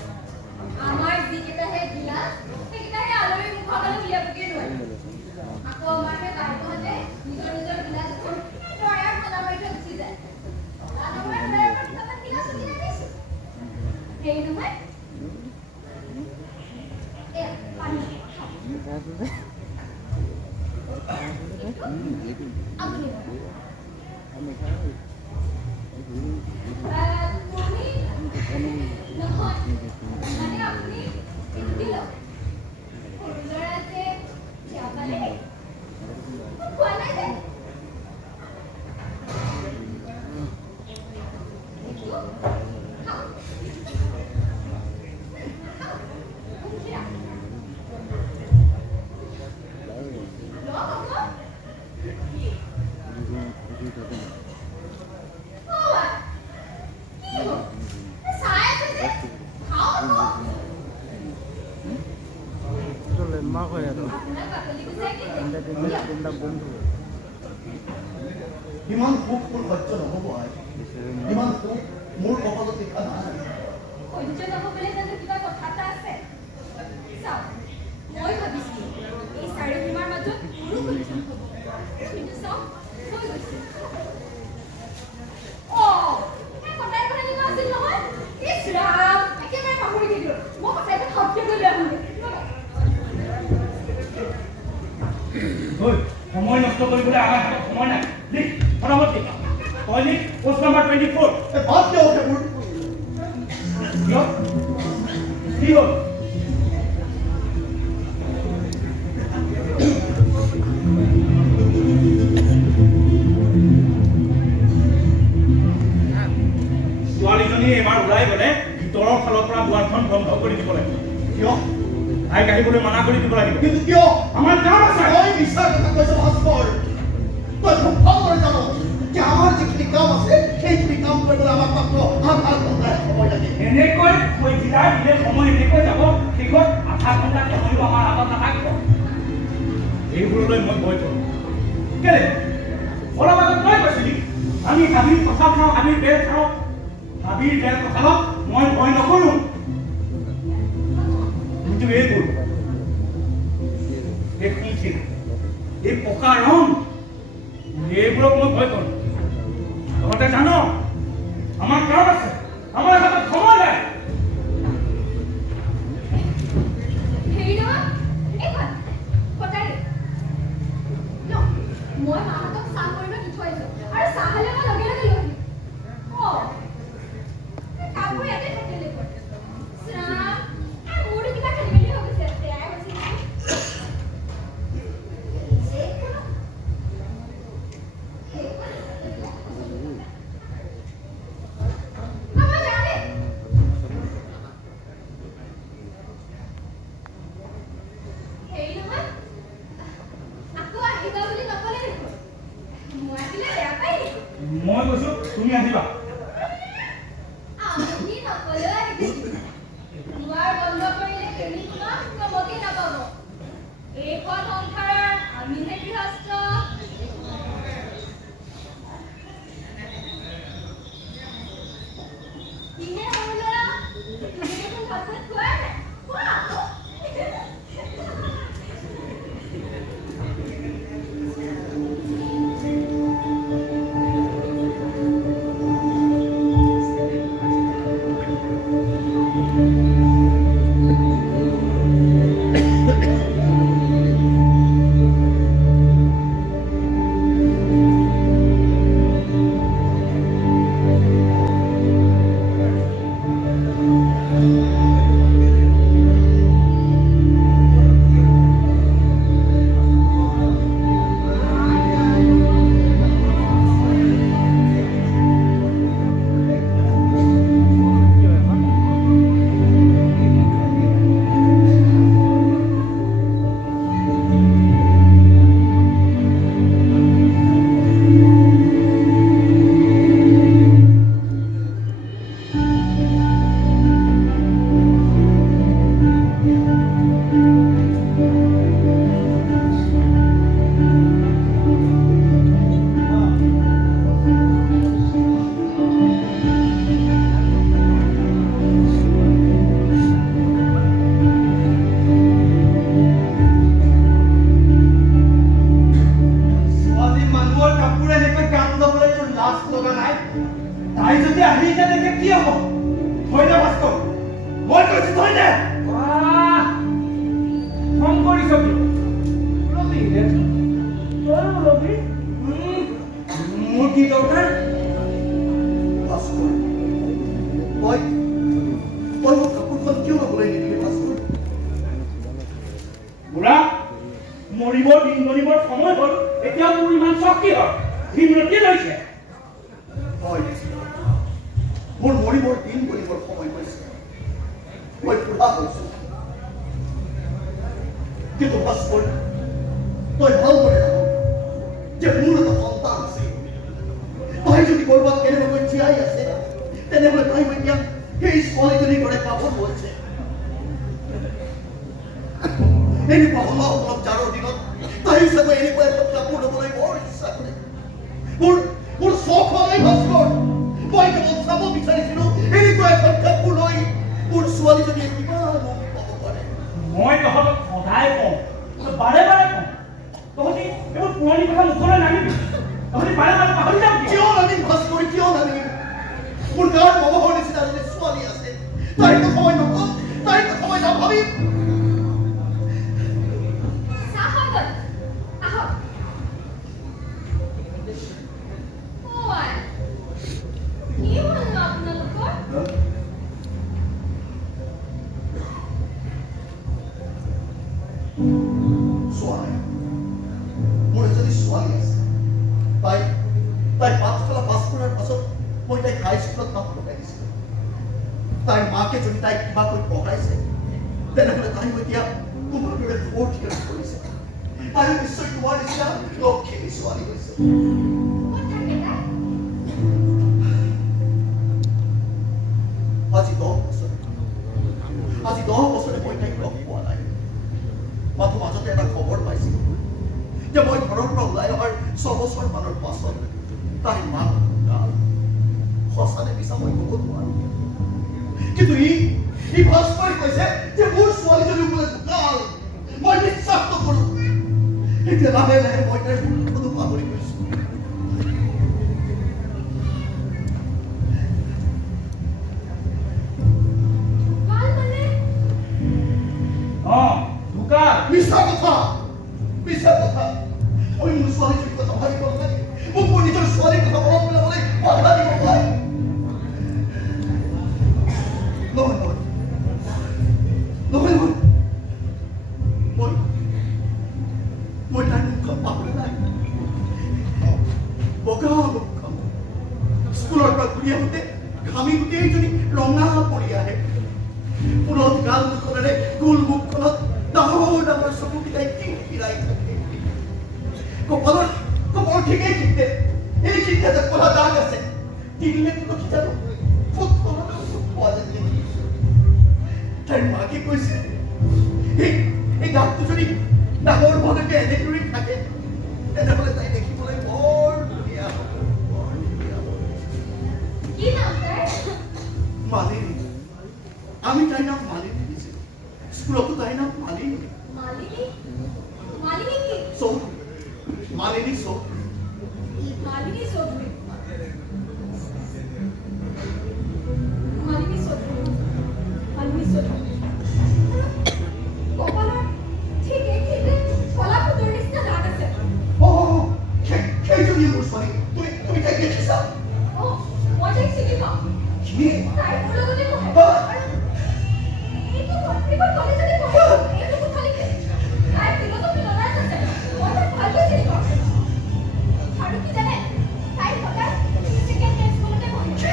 আমাৰ যিকেইটাহে গিলাস সেইকেইটাহে আলৰি মুখলৈ উলিয়াবকে নোৱাৰে আকৌ আমাৰে বাইকতে নিজৰ নিজৰ গিলাস দয়াৰ খোলা মাৰি থৈ গুচি যায় আমাৰ দয়াৰ খোলা গিলাস উলিয়াই দিছে সেই নহয় এ পানী আপুনি ইমান সুখ মোৰ সহ্য নহ'ব আই। ইমান সুখ মোৰ কপালত লিখা নাই। সহ্য নহ'বলৈ জানো কিবা কথা এটা আছে চাওক মই ভাবিছিলো এই চাৰিসীমাৰ মাজত মোৰো সহ্য নহ'ব কিন্তু চাওক হৈ গৈছে সেই কথাই কথা কিবা আছিল নহয় ইছ ৰাম একেবাৰে পাহৰি থাকিলো মই কথাই সত্য কৰি লৈ আহোঁগৈ সময় নষ্ট কৰিবলৈ আমাৰ হাতত সময় নাই লিখ ফটাফট লিখ তই লিখ পোষ্ট নম্বৰ 24 বাদ দিয়ক সেইবোৰ। কি হ'ল ছোৱালীজনী এবাৰ ওলাই গ'লে ভিতৰৰ ফালৰ পৰা দুৱাৰখন বন্ধ কৰি দিব লাগিব। কিয়? তাইক আহিবলৈ মানা কৰি দিব লাগিব। কিন্তু কিয়? আমাৰ কাম আছে। মই মিছাৰ কথা কৈছো ভাস্কৰ। তই খুব ভালদৰে জানো যে আমাৰ যিখিনি কাম আছে সেইখিনি কাম কৰিবলৈ আমাক মাত্ৰ আধা ঘণ্টা সময় লাগে। এনেকৈ থৈ জিৰাই দিলে সময় এনেকৈ যাব শেষত আধা ঘণ্টা সময়ো আমাৰ হাতত নাথাকিব। এইবোৰলৈ মই ভয় কৰোঁ। কেলে অলপ আগত তই কৈছিলি আমি হাবিৰ কঁঠাল খাওঁ হাবিৰ বেল খাওঁ হাবিৰ বেল কঁঠালত মই ভয় নকৰোঁ। পকা ৰং এইবোৰক মই ভয় কৰোঁ তহঁতে জান আমাৰ কাম আছে আমাৰ হাতত সময় নাই হেৰি নহয় এইখন কটাৰী ন মই মাহঁতক চাহ কৰিব দি থৈ আহিছোঁ আৰু চাহ খালে মই লগে লগে লৈ আহিম কাপোৰ ইয়াতে থাকিলে মোৰো কিবা খেলি মেলি হৈ গৈছে বেয়াই হৈছে মই কৈছো তুমি আহিবা আমি নকলেও আহিছিল দুৱাৰ বন্ধ কৰিলে কেনি কোনক কমকে নাপাব এইখন সংসাৰৰ আমিহে গৃহস্থ কিহে সৰু ল'ৰা তুমি দেখোন ভাত চাত খোৱাই নাই খোৱা আকৌ মৰিবৰ দিন গণিবৰ সময় হ'ল এতিয়া মোৰ ইমান শক্তি হ'ল দিনৰাতি লৈছে হয় মোৰ মৰিবৰ দিন গণিবৰ সময় হৈছে মই বুঢ়া হৈছো কিন্তু ভাস্কৰ তই ভালদৰে জান যে মোৰ এটা সন্তান আছে তাই যদি কৰবাত কেনেবাকৈ জীয়াই আছে তেনেহ'লে তাই এতিয়া সেই ছোৱালীজনীৰ দৰে কাপোৰ লৈছে এনেকুৱা অলপ জাৰৰ দিনত তাই চাগৈ এনেকুৱা এখন কাপোৰ ল'বলৈ বৰ ইচ্ছা কৰে মোৰ চখ হয় ভাস্কৰ মই কেৱল চাব বিচাৰিছিলো এনেকুৱা এখন কাপোৰ লৈ মোৰ ছোৱালীজনীয়ে কিমান পাব পাৰে মই তহঁতক সদায় কওঁ বাৰে বাৰে কওঁ তহঁতি এইবোৰ পুৰণি কথা মুখলৈ নানিবি তহঁতি বাৰে বাৰে পাহৰি যাওঁ কিয় নানিম ভাস্কৰ কিয় নানিম মোৰ গাঁৱৰ মমহৰ নিচিনা এজনী ছোৱালী আছে তাইৰ কথা মই নকওঁ তাইৰ কথা মই নাভাবিম মোৰ এজনী ছোৱালী আছে তাই পাঠশালা পাছ কৰাৰ পাছত মই তাইক হাইস্কুলত নাম লগাই দিছিলো তাইৰ মাকে যদি তাইক কিবাকৈ পঢ়াইছে তেনেহ'লে তাই এতিয়া তোমাৰ দৰে ফ'ৰ্থ ইয়াৰ কৰিছে তাই নিশ্চয় তোমাৰ নিচিনা লক্ষ্মী ছোৱালী হৈছে আজি 10 বছৰে মই তাইক লগ পোৱা নাই মাথো মাজতে এটা খবৰ পাইছিলো যে মই ঘৰৰ পৰা ওলাই অহাৰ 6 বছৰ মানৰ পাছত তাইৰ মাক সঁচানে মিছা মই ক'ব নোৱাৰো কিন্তু ই ভাস্কৰে কৈছে যে মোৰ ছোৱালীজনী বোলে ঢুকাল মই বিশ্বাস নকৰো এতিয়া লাহে লাহে মই তাইৰ মুখতো পাহৰি গৈছো। মিছা কথা মিছা কথা মই মোৰ ছোৱালীৰ কথা ভাবিব লাগে মোক মোৰ নিজৰ ছোৱালীৰ কথা মনত পেলাবলৈ বাধা দিব পাৰে নহয় নহয় নহয় নহয় মই তাইৰ মুখখন পাহৰা নাই বগা মুখখন স্কুলৰ পৰা ঘূৰি আহোঁতে ঘামি গোটেইজনী ৰঙা পৰি আহে পুৰত গাল দুখনেৰে গোল মুখখনত ডাঙৰ ডাঙৰ চকুকেইটাই টিংটিৰাই থাকে কপালৰ ঠিকেই খিতে এই খিতে যে কলা দাগ আছে তিনিলে তুলসী জানো পোৱা যায় নেকি তাইৰ মাকে কৈছে এই দাগটো যদি ডাঙৰ ভালকে এনেদৰে থাকে তেনেহ'লে তাই দেখিবলৈ বৰ ধুনীয়া হ'ব বৰ ধুনীয়া হ'ব কি নাম তাইৰ? মালিনী আমি তাইৰ নাম মালিনী দিছিলোঁ স্কুলতো তাইৰ নাম মালিনী মালিনী? মালিনী কি? চৌধুৰী মালিনী চৌধুৰী মালিনী চৌধুৰী। মালিনী চৌধুৰী। মালিনী চৌধুৰী। কপালৰ ঠিক এইখিনিতে কলা ফুটৰ নিচিনা দাগ আছে। সেইজনী মোৰ ছোৱালী তুমি তাইক দেখিছা মই তাইক চিনি পাওঁ। কি তাই মোৰ লগতে পঢ়ে। এইটো কলেজতে পঢ়ে। এইটো কোঠালিতে। তাই ফিলচফি অনাৰ্ছ আছে। মই তাইক ভালকৈ চিনি পাওঁ। আৰু কি জানে? তাই সদায় ছেকেণ্ড ডে স্কুলতে পঢ়ে।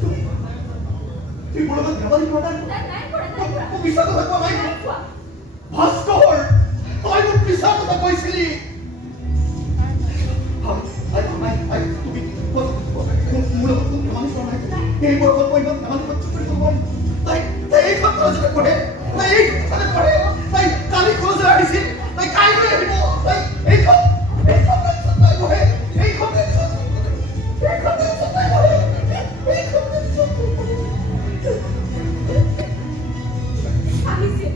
তুমি মোৰ লগত ধেমালি কৰা নাই নাই পঢ়ে, নাই পঢ়া। মোক মিছা কথা কোৱা নাই নাই কোৱা। ভাস্কৰ তই মোক মিছা কথা কৈছিলি তুমি মোৰ লগত ধেমালি কৰা নাই এই বয়সত মই ইমান ধেমালি কৰিব নোৱাৰিম তাই এইখন কলেজতে পঢ়ে তাই এই কথাতে পঢ়ে তাই কালি কলেজলৈ আহিছিল তাই কাইলৈ আহিব তাই এইখন তাই পঢ়ে এইখন তাই পঢ়ে আহিছে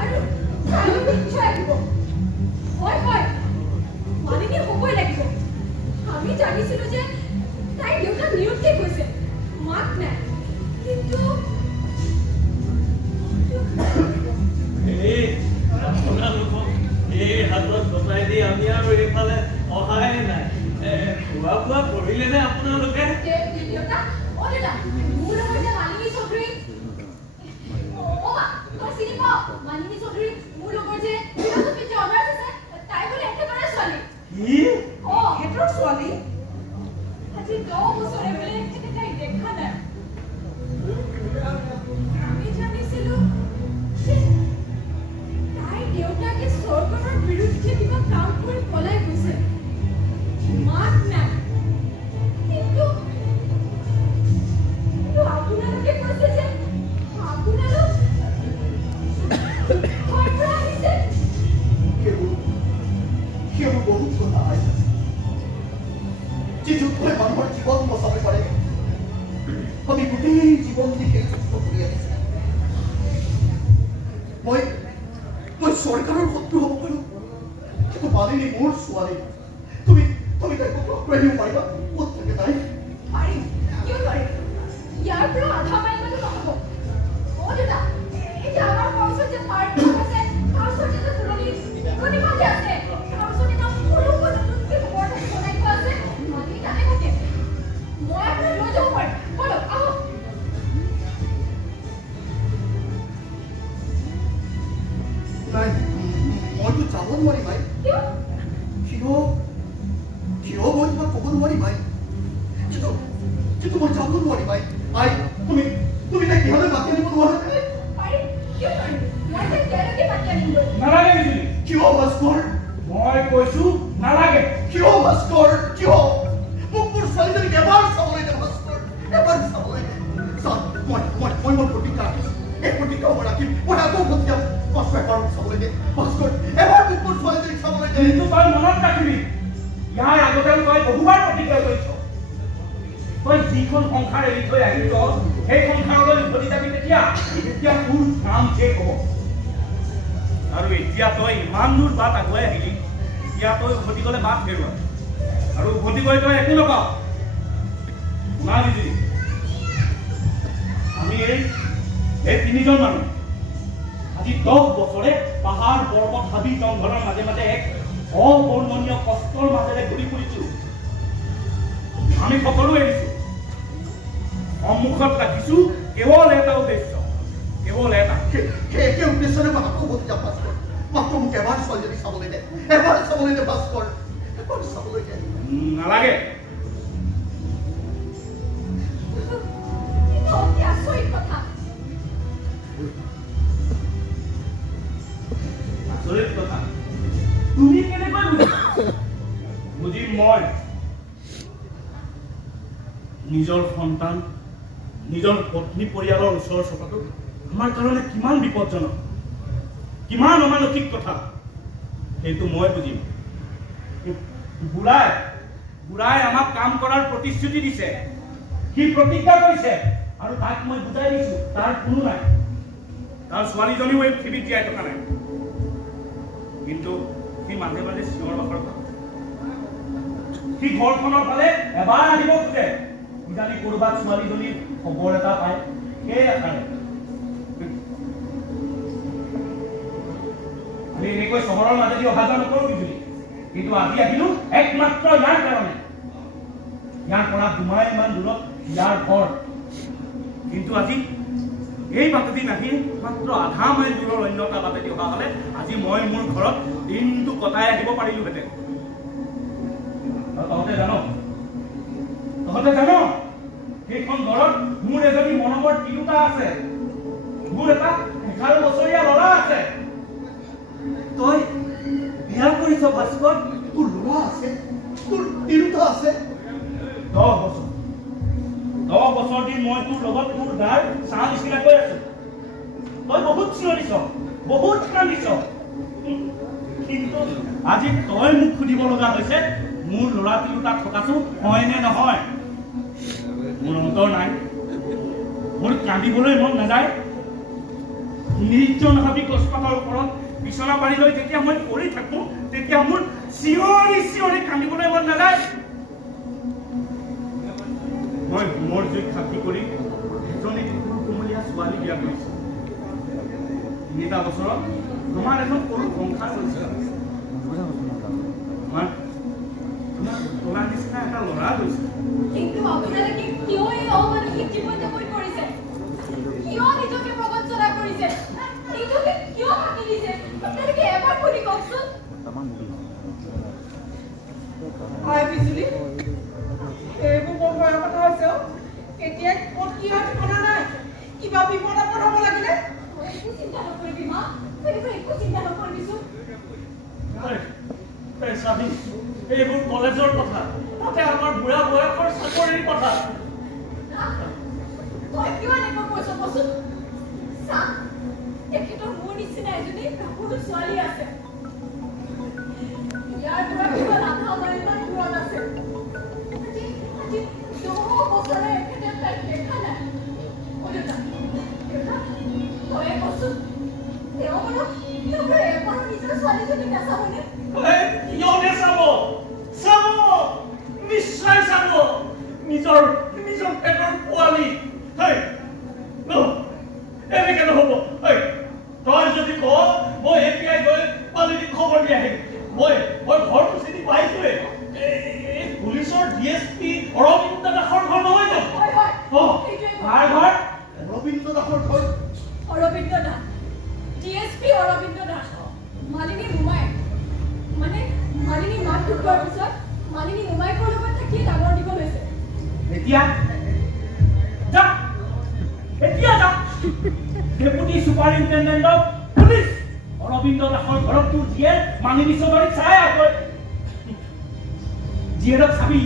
আৰু কাইলৈ নিশ্চয় আহিব। হয় হয় মালিনী হ'বই লাগিব। আমি জানিছিলো যে তাইৰ দেউতাক নিৰুদ্দেশ হৈছে মাক নাই কিন্তু আপোনালোকক এই হাতত গতাই দি আমি আৰু এইফালে অহাই নাই খোৱা বোৱা কৰিলেনে আপোনালোকে? দেউতা অ দেউতা মোৰ লগত যে মালিনী চৌধুৰী মা তই চিনি পাৱ মালিনী চৌধুৰী মোৰ লগৰ যে ফিলচফি যে অনাৰ্ছ আছে তাই বোলে একেবাৰে ছোৱালী। কি সিহঁতৰ ছোৱালী আজি 10 বছৰে বোলে তাইক দেখা নাই। আমি জানিছিলো যে তাইৰ দেউতাকে চৰকাৰৰ বিৰুদ্ধে কিবা কাম কৰি পলাই গৈছে মাক নাই কিন্তু আপোনালোকে কৈছে যে আপোনালোক ঘৰ পৰা আহিছে। সেইবোৰ বহুত কথা আছে যি যুদ্ধই মানুহৰ জীৱন বচাব পাৰে আমি গোটেই জীৱন দি সেই যুদ্ধ কৰি আহিছো মই চৰকাৰৰ শত্ৰু হ'ব পাৰো কিন্তু মালিনী মোৰ ছোৱালী তুমি তাইক লগ কৰি দিব পাৰিবা ক'ত থাকে তাই পাৰিম কিয় নোৱাৰিম ইয়াৰ পৰা আধা মাইল মানো নহ'ব। অ দেউতা এতিয়া আমাৰ ঘৰৰ যে পাৰ্ক আছে তাৰ ওচৰতে যে ফুলনি ভালে আছে তাৰ ওচৰতে এটা সৰুকৈ নতুনকৈ ঘৰ এটা বনাই থোৱা আছে মালিনী তাতে থাকে। মই আপোনাক লৈ যাব পাৰিম বলক আহক। নাই মইতো যাব নোৱাৰিম ভাই কিয়? কিয় মই তোমাক ক'ব নোৱাৰিম ভাই কিন্তু মই যাব নোৱাৰিম ভাই আই তুমি তাইক কিহলৈ মাতি আনিব নোৱাৰা পাৰিম কিয় নোৱাৰিম মই তাইক তেওঁলোকে মাতি আনিমগৈ। নালাগে বিজুলী কিয় ভাস্কৰ মই কৈছো নালাগে কিয় ভাস্কৰ কিয় মোক মোৰ ছোৱালীজনীক এবাৰ চাবলৈ দে ভাস্কৰ এবাৰ চাবলৈ দে মই মোৰ প্ৰতিজ্ঞা ৰাখিছোঁ এই প্ৰতিজ্ঞা মই ৰাখিম মই আকৌ পঠিয়াম ভাস্কৰ এবাৰ মোক চাবলৈ দে ভাস্কৰ এবাৰ মোক মোৰ ছোৱালীজনীক চাবলৈ দে কিন্তু তই মনত ৰাখিবি ইয়াৰ আগতেও তই বহুবাৰ প্ৰতিজ্ঞা কৰিছ তই যিখন সংসাৰ এৰি থৈ আহিছ সেই সংসাৰলৈ উভতি যাবি তেতিয়া তোৰ কাম শেষ হ'ব আৰু এতিয়া তই ইমান দূৰ বাট আগুৱাই আহিলি এতিয়া তই উভতি গ'লে বাট হেৰুৱা আৰু উভতি গৈ তই একো নাপাৱ শুনা দিদি আমি এই তিনিজন মানুহ আজি 10 বছৰে পাহাৰ পৰ্বত হাবি জংঘলৰ মাজে মাজে এক অবৰ্ণনীয় কষ্টৰ মাজেৰে ঘূৰি ফুৰিছো আমি সকলো এৰিছো সন্মুখত ৰাখিছো কেৱল এটা উদ্দেশ্য কেৱল এটা সেই উদ্দেশ্যৰে মই আকৌ উভতি যাম ভাস্কৰ মাত্ৰ মোক এবাৰ ছোৱালীজনী চাবলৈ দে এবাৰ চাবলৈ দে ভাস্কৰ এবাৰ চাবলৈ দে নালাগে অতি আচৰিত কথা আচৰিত কথা তুমি কেনেকৈ বুজিবা বুজিম মই নিজৰ সন্তান নিজৰ পত্নী পৰিয়ালৰ ওচৰ চপাটো আমাৰ কাৰণে কিমান বিপদজনক কিমান অমানসিক কথা সেইটো মই বুজিম বুঢ়াই আমাক কাম কৰাৰ প্ৰতিশ্ৰুতি দিছে সি প্ৰতিজ্ঞা কৰিছে আৰু তাক মই বুজাই দিছো তাৰ কোনো নাই তাৰ ছোৱালীজনীও এই পৃথিৱীত জীয়াই থকা নাই কিন্তু সি মাজে মাজে চিঞৰ বাখৰ কৰে সি ঘৰখনৰ ফালে এবাৰ আহিব খোজে কিজানি ক'ৰবাত ছোৱালীজনীৰ খবৰ এটা পায় সেই আশাৰে আমি এনেকৈ চহৰৰ মাজেদি অহা যোৱা নকৰো বিজুলী কিন্তু আজি আহিলো একমাত্ৰ ইয়াৰ কাৰণে ইয়াৰ পৰা 2 মাইলমান দূৰত ইয়াৰ ঘৰ কিন্তু আজি এই বাটেদি নাহি মাত্ৰ আধা মাইল দূৰৰ অন্য এটা বাটেদি অহা হ'লে আজি মই মোৰ ঘৰত দিনটো কটাই আহিব পাৰিলোহেঁতেন তহঁতে জানো সেইখন ঘৰত মোৰ এজনী মৰমৰ তিৰোতা আছে মোৰ এটা 11 বছৰীয়া ল'ৰা আছে তই বিয়া কৰিছ ভাস্কৰ তোৰ ল'ৰা আছে তোৰ তিৰোতা আছে 10 বছৰ দিন মই তোৰ লগত তোৰ গাৰ চাহ নিচিনাকৈ আছো তই বহুত চিঞৰিছ বহুত কান্দিছ কিন্তু আজি তই মোক সুধিব লগা হৈছে মোৰ ল'ৰা তিৰোতা থকাটো হয় নে নহয় মোৰ অন্তৰ নাই মোৰ কান্দিবলৈ মন নাযায় নিৰ্জন হাবি গছপাতৰ ওপৰত বিচনা পাৰি লৈ যেতিয়া মই পৰি থাকো তেতিয়া মোৰ চিঞৰি কান্দিবলৈ মন নাযায় মই মোৰ জুইত সাক্ষী কৰি এজনী কুমলীয়া ছোৱালী বিয়া কৰিছো 3টা বছৰত তোমাৰ এখন সৰু সংসাৰ কৰিছে তোমাৰ তোলা নিচিনা এটা ল'ৰা গৈছে কিন্তু আপোনালোকে কিয় এই অমানসিক জীৱন-যাপন কৰিছে কিয় নিজকে প্ৰবঞ্চনা কৰিছে নিজকে কিয় ফাঁকি দিছে আপোনালোকে এবাৰ শুনি কওকচোন হয় বিজুলী এইবোৰ বৰ ভয়ৰ কথা হৈছে কেতিয়া ক'ত কি হয় ঠিকনা নাই কিবা বিপদ আপদ হ'ব লাগিলে একো চিন্তা নকৰিবি মা একো চিন্তা নকৰিবিচোন চাবি এইবোৰ কলেজৰ কথা তাতে আমাৰ বুঢ়া বয়সৰ চাকৰিৰ কথা তই কিয় এনেকৈ কৈছ কচোন চা তেখেতৰ মোৰ নিচিনা এজনী সৰু ছোৱালী আছে ইয়াৰ পৰা কিবা আধা মাইলমান দূৰত আছে আজি 10 বছৰে এখেতে তাইক দেখা নাই তই কচোন তেওঁ এবাৰো নিজৰ ছোৱালীজনীক নাচাবনে ইহঁতে চাব নিশ্চয় চাব নিজৰ পেটৰ পোৱালি এনেকে নহব তই যদি কওঁ মই এতিয়াই গৈ পালিটিক খবৰ দি আহিম মই ঘৰটো চিনি পাইছোৱে পুলিচৰ DSP অৰবিন্দ দাসৰ ঘৰ নহয় জানো কাৰ ঘৰ অৰবিন্দ দাসৰ ঘৰ অৰবিন্দ দাস DSP অৰবিন্দ দাস মালিনী মোমায়েক মানে মালিনী মাক ঢুকোৱাৰ পিছত মালিনী মোমায়েকৰ লগত থাকি ডাঙৰ দীঘল হৈছে এতিয়া যা deputy superintendent of police Arvind দাসৰ ঘৰত তোৰ জীয়েক মালিনী চৌধুৰীক চাই আকৌ জীয়েৰক চাবি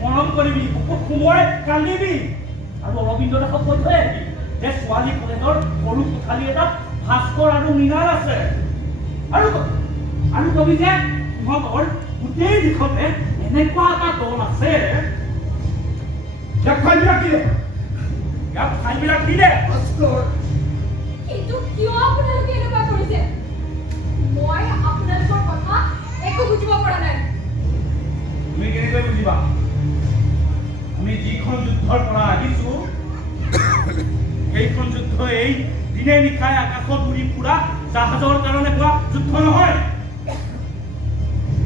মৰম কৰিবি বুকুত সোমোৱাই কান্দিবি আৰু অৰবিন্দ দাসক কৈ থৈ আহিবি যে ছোৱালী কলেজৰ সৰু কোঠালি এটাত ভাস্কৰ আৰু মীনাৰ আছে আৰু কবি যে সিহঁতৰ গোটেই দিশতে এনেকুৱা এটা দল আছে ইয়াক ঠাইবিলাক কি দে ভাস্কৰ কিন্তু কিয় আপোনালোকে এনেকুৱা কৰিছে যিখন যুদ্ধৰ পৰা আহিছো সেইখন যুদ্ধ এই দিনে নিশাই আকাশত উৰি ফুৰা জাহাজৰ কাৰণে হোৱা যুদ্ধ নহয়।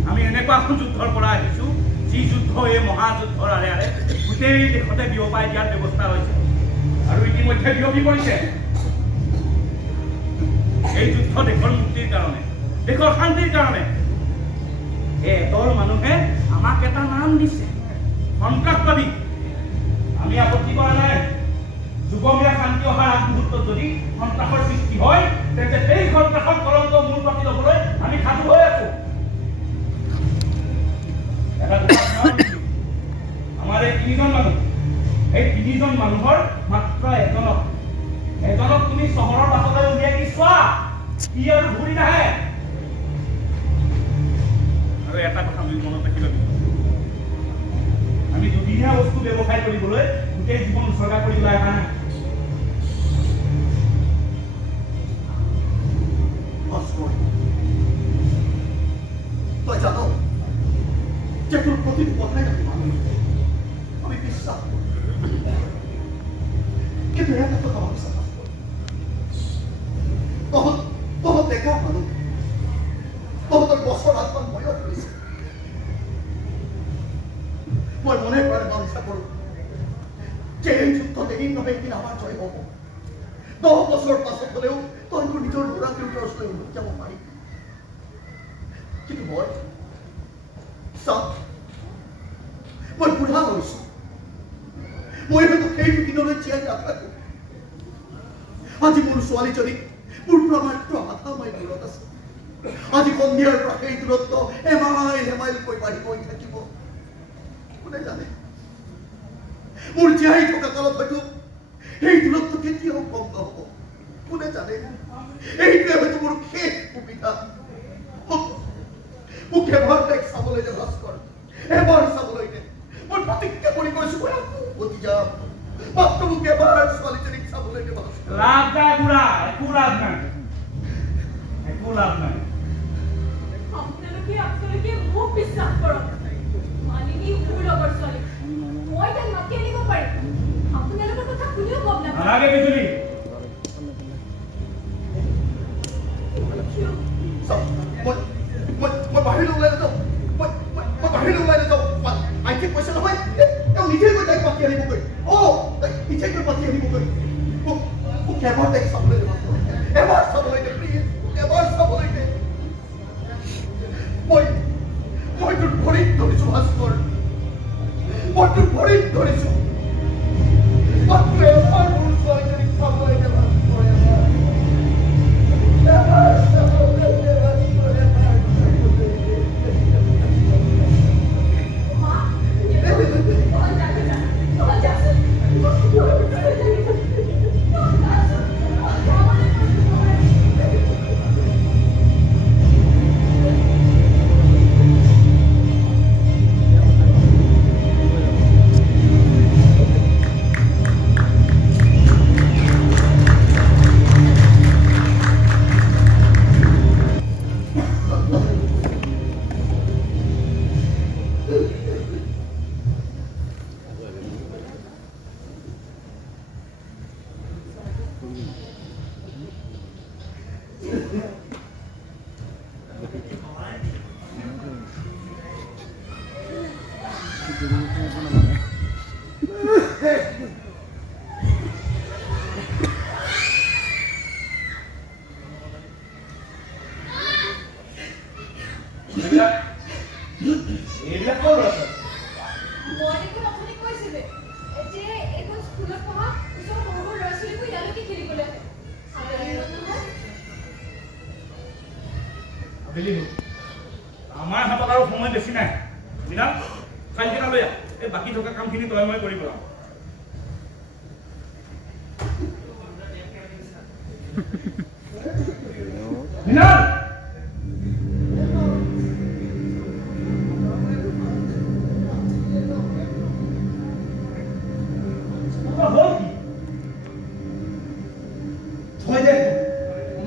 আমি এনেকুৱা এখন যুদ্ধৰ পৰা আহিছো যি যুদ্ধ এই মহাযুদ্ধৰ আৰে আৰে গোটেই দেশতে বিয়পাই দিয়াৰ ব্যৱস্থা হৈছে আৰু ইতিমধ্যে বিয়পি পৰিছে। এই যুদ্ধ দেশৰ মুক্তিৰ কাৰণে, দেশৰ শান্তিৰ কাৰণে। এদল মানুহে আমাক এটা নাম দিছে, সন্ত্ৰাসবাদী। আমি আপত্তি কৰা নাই। যুগমীয়া শান্তি অহাৰ আগমুহূৰ্তত যদি সন্ত্ৰাসৰ সৃষ্টি হয় তেন্তে সেই সন্ত্ৰাসৰ কলংক মূৰ পাতি ল'বলৈ আমি সাজু হৈ আছো। আমাৰ এই 3জন মানুহ, এই 3জন মানুহৰ মাত্ৰ এজনক তুমি চহৰৰ বাটলৈ উলিয়াই দি চোৱা, কি আৰু ঘূৰি নাহে। আৰু এটা কথা আমি মনত ৰাখিব লাগিব, আমি দুদিনীয়া বস্তু ব্যৱসায় কৰিবলৈ গোটেই জীৱন উচৰ্গা কৰিবলৈ অহা নাই। তই জানো যে তোৰ প্ৰতিটো কথাই আমি বিশ্বাস কৰো, কিন্তু এটা কথা আমি বিশ্বাস কৰো, তহঁত ডেকা মানুহ, তহঁতৰ বছৰ আত্মান বয়স হৈছে। মই মনে প্ৰাণে ইচ্ছা কৰো যে এই যুদ্ধত এদিন নহয় এদিন আমাৰ জয় হব। 10 বছৰ পাছত হলেও তই তোৰ নিজৰ ল'ৰা ছোৱালীৰ ওচৰলৈ উভতি যাব পাৰি। কিন্তু মই বুঢ়া হৈছো, মই হয়তো সেইটো দিনলৈ জীয়াই নাথাকো। আজি মোৰ ছোৱালীজনী মোৰ পৰা মাত্ৰ আধা মাইল দূৰত আছে। আজি সন্ধিয়াৰ পৰা সেই দূৰত্ব এমাইলকৈ বাঢ়ি গৈ থাকিব। কোনে জানে মোৰ জীয়াই থকা কালত হয়তো সেই দূৰত্ব কেতিয়াও কম নহব। কোনে জানে এইটোৱে হয়তো মোৰ শেষ সুবিধা। মোক এবাৰ তাইক চাবলৈ দে ভাস্কৰ, এবাৰ চাবলৈ দে। মই প্ৰতিজ্ঞা কৰি কৈছো মই উভতি যাম, মাত্ৰ মোক এবাৰ ছোৱালীজনীক চাবলৈ দে ভাস্কৰ। লাভ নাই বুঢ়া, একো লাভ নাই, একো লাভ নাই। আপোনালোকে মোক বিশ্বাস কৰক, মালিনী মোৰ লগৰ ছোৱালী, মই তাইক মাতি আনিব পাৰিম। আপোনালোকৰ কথা কোনেও গম নাপায়। নালাগে বিজুলী, মই বাহিৰলৈ ওলাই নাযাওঁ, মই বাহিৰলৈ ওলাই নাযাওঁ। আইকে কৈছে নহয় তেওঁ নিজে গৈ তাইক মাতি আনিবগৈ। তাইক নিজে গৈ মাতি আনিবগৈ। মোক এবাৰ তাইক চাবলৈ দে, এবাৰ চাবলৈ দে, প্লিজ এবাৰ চাবলৈ দে। মই তোৰ ভৰিত ধৰিছো ভাস্কৰ, মই তোৰ ভৰিত ধৰিছো। মাত্ৰ এবাৰ মোৰ ছোৱালীজনীক চাবলৈ দে ভাস্কৰ, এবাৰ চাবলৈ দে ভাস্কৰ, এবাৰ। আমাৰ হাতত আৰু সময় বেছি নাই। বিনাল ফাইলকেইটা লৈ আহ, এই বাকী থকা কামখিনি তই মই কৰি পেলাম। বিনাল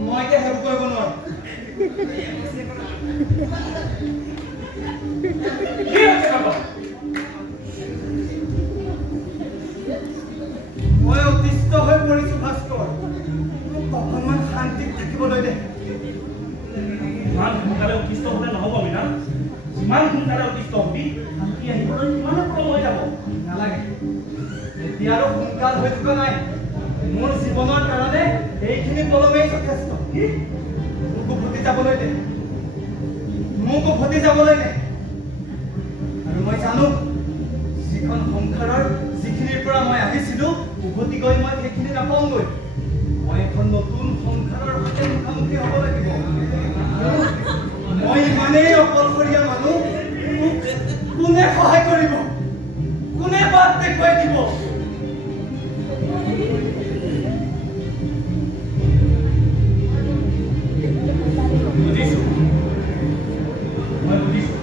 মই এতিয়া হেল্প কৰিব নোৱাৰো। কি হৈছে বাবা? দে ইমান সোনকালে অতিষ্ঠ হ'লে নহ'ব মীনা যিমান সোনকালে অতিষ্ঠ হ'বি শান্তি আহিবলৈ সিমানে পলম হৈ যাব নালাগে এতিয়া আৰু সোনকাল হৈ থকা নাই মোৰ জীৱনৰ কাৰণে এইখিনি পলমেই যথেষ্ট মোকো ভতি যাবলৈ দে আৰু মই জানো যিখন সংসাৰৰ যিখিনিৰ পৰা মই আহিছিলো উভতি গৈ মই সেইখিনি নাপাওঁগৈ মই এখন নতুন সংসাৰৰ সৈতে মুখামুখি হ'ব লাগিব মই ইমানেই অকলশৰীয়া মানুহ মোক কোনে সহায় কৰিব কোনে বাট দেখুৱাই দিব বুজিছো মই বুজিছো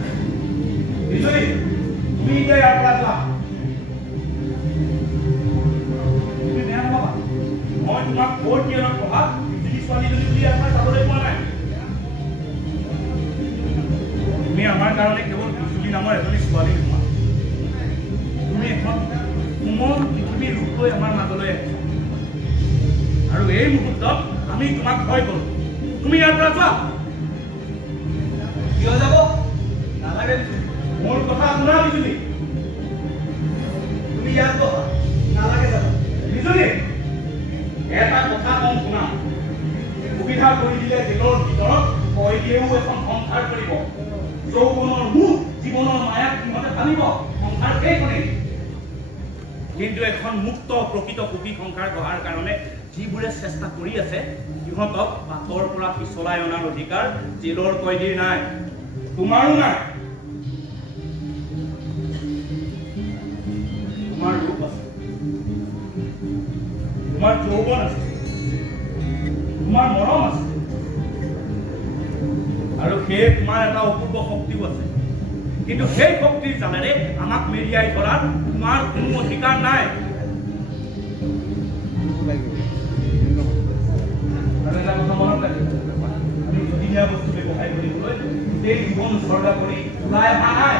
বিজুলী তুমি এতিয়া ইয়াৰ পৰা যোৱা তুমি বেয়া নাপাবা মই তোমাক ফ'ৰ ইয়াৰত পঢ়া বিজুলী ছোৱালীজনী বুলি ইয়াৰ পৰা যাবলৈ পোৱা নাই তুমি আমাৰ কাৰণে কেৱল বিজুলী নামৰ এজনী ছোৱালী নোহোৱা তুমি এখন কোমল পৃথিৱীৰ ৰূপ লৈ আমাৰ মাজলৈ আহিছা আৰু এই মুহূৰ্তত আমি তোমাক ভয় কৰোঁ তুমি ইয়াৰ পৰা যোৱা কিয় যাব নালাগে মোৰ কথা শুনা বিজুলী তুমি ইয়াত বহা নালাগে যাব বিজুলী এটা কথা কম শুনা সুবিধা কৰি দিলে জেলৰ ভিতৰত কয়দীয়েও এখন সংসাৰ কৰিব যৌৱনৰ মুখ জীৱনৰ মায়াক সিহঁতে ভাবিব সংসাৰ সেইখনেই কিন্তু এখন মুক্ত প্ৰকৃত সুখী সংসাৰ গঢ়াৰ কাৰণে যিবোৰে চেষ্টা কৰি আছে সিহঁতক বাটৰ পৰা পিছলাই অনাৰ অধিকাৰ জেলৰ কয়দীৰ নাই তোমাৰো নাই তোমাৰ ৰূপ আছে তোমাৰ যৌৱন আছে তোমাৰ মৰম আছে আৰু সেই তোমাৰ এটা অপূৰ্ব শক্তিও আছে কিন্তু সেই শক্তিৰ জালেৰে আমাক মেৰিয়াই ধৰাৰ তোমাৰ কোনো অধিকাৰ নাই আৰু এটা কথা মনত ৰাখিবা আমি দুদিনীয়া বস্তু ব্যৱসায় কৰিবলৈ গোটেই জীৱন উৎসৰ্গা কৰি ওলাই অহা নাই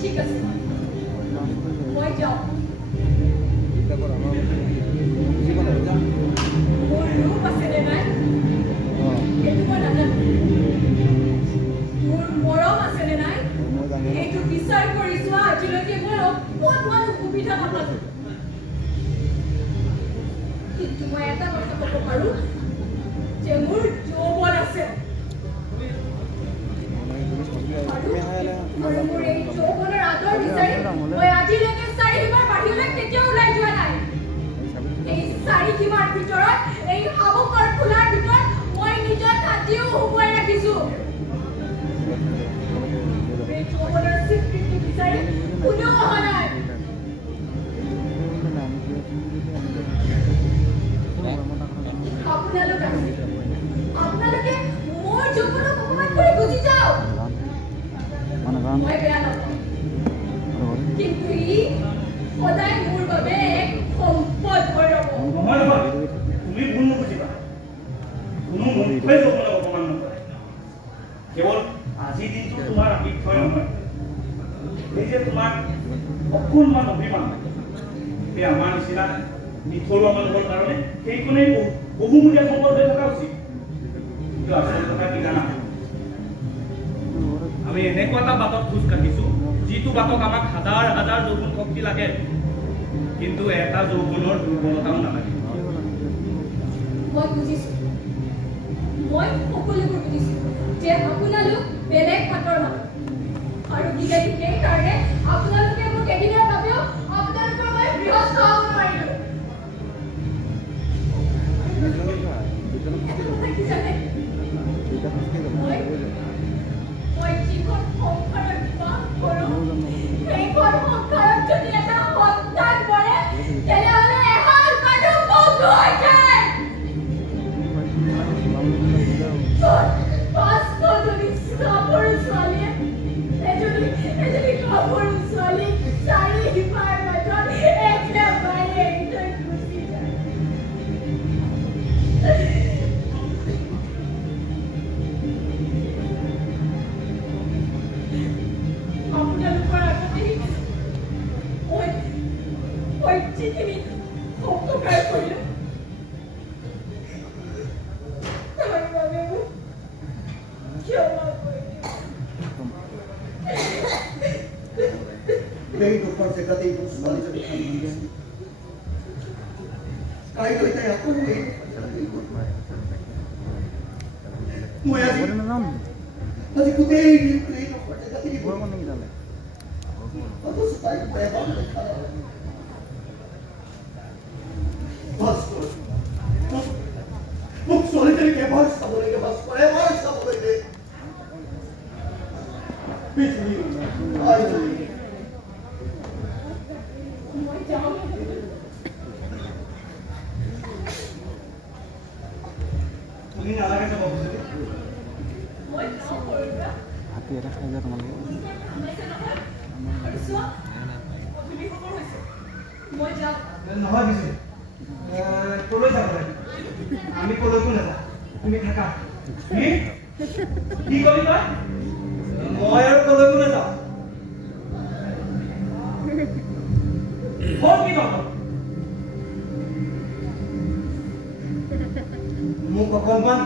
ঠিক আছে মই যাওঁ মোৰ ৰূপ আছেনে নাই সেইটো মই নাজানো মোৰ মৰম আছেনে নাই সেইটো বিচাৰ কৰি চোৱা আজিলৈকে মই অকণমান সুবিধা নাপালো কিন্তু মই এটা কথা ক'ব পাৰো যে মোৰ যৌৱন আছে আৰু মোৰ এই যৌৱনৰ আদৰ বিচাৰি মই আজিলৈকে চাৰিসীমাৰ বাহিৰলৈ কেতিয়াও ওলাই যোৱা নাই এই চাৰিসীমাৰ ভিতৰত এই শামুকৰ খোলাৰ ভিতৰত মই নিজৰ হাতীও শুকুৱাই ৰাখিছো এই যৌৱনৰ স্বীকৃতি বিচাৰি কোনেও অহা নাই আপোনালোকে মোৰ যৌৱনক অপমান কৰি গুচি যাওক মই বেয়া নাপাওঁ কিন্তু ই সদায় মোৰ বাবে এক সম্পদ হৈ ৰ'ব নহয় নহয় তুমি ভুল নুবুজিবা কোনো মুখেই যৌৱনক অপমান নকৰে কেৱল আজিৰ দিনটো তোমাৰ আতিথ্যই নহয় এই যে তোমাৰ অকণমান অভিমান সেই আমাৰ নিচিনা নিথৰুৱা মানুহৰ কাৰণে সেইখনেই বহুমূলীয়া সম্পদ হৈ থকা উচিত কিন্তু আচল কথা কি জানা আমি এনেকুৱা এটা বাটত খোজ কাঢ়িছো যিটো বাটত আমাক হাজাৰ হাজাৰ যৌৱন শক্তি লাগে কিন্তু এটা যৌৱনৰ দুৰ্বলতাও নালাগে মই বুজিছো মই সকলোবোৰ বুজিছো যে আপোনালোক বেলেগ বাটৰ মানুহ আৰু কিজানি সেইকাৰণে আপোনালোকে মোক এদিনৰ বাবেও আপোনালোকৰ মই গৃহস্থ হ'ব নোৱাৰিলো কি জানে মই যিখন সংসাৰত বাস কৰোঁ সেইখন সংসাৰত যদি এটা সন্তান পৰে তেনেহ'লে এহাল মানুহ বন্ধ হৈ যায় পাঁচশজনী কাপোৰ ছোৱালীয়ে এজনী কাপোৰ ছোৱালী চাৰিসীমাৰ মাজত একেবাৰে এৰি থৈ গুচি যায় আপোনালোকৰ আগতেই মই যিখিনি অপকাৰ কৰিলে তাৰ বাবে মোক ক্ষমা কৰিলে এই দুখৰ জেগাতে এইবোৰ ছোৱালীজনী কাইলৈ তাই আকৌ মই আজি গোটেই দিনটো এই দুখৰ জেগাতে অথচ তাইক বেয়া দেখা মোক ছোৱালীজনীক এবাৰ চাব লাগে ভাস্কৰ এবাৰ চাব লাগে মই যাওঁ তুমি নালাগে যাব খুজিলে মই যাওঁ কৰিবা হাতী এটা খাই যায় তোমালোকে আৰু চোৱা তুমি খবৰ হৈছে মই যাওঁ নহয় কিছু কলৈ যাব লাগে আমি কলৈকো নাযাওঁ তুমি থাকা কি কৰিবা মই আৰু কলৈকো নাযাওঁ কি কথা মোক অকণমান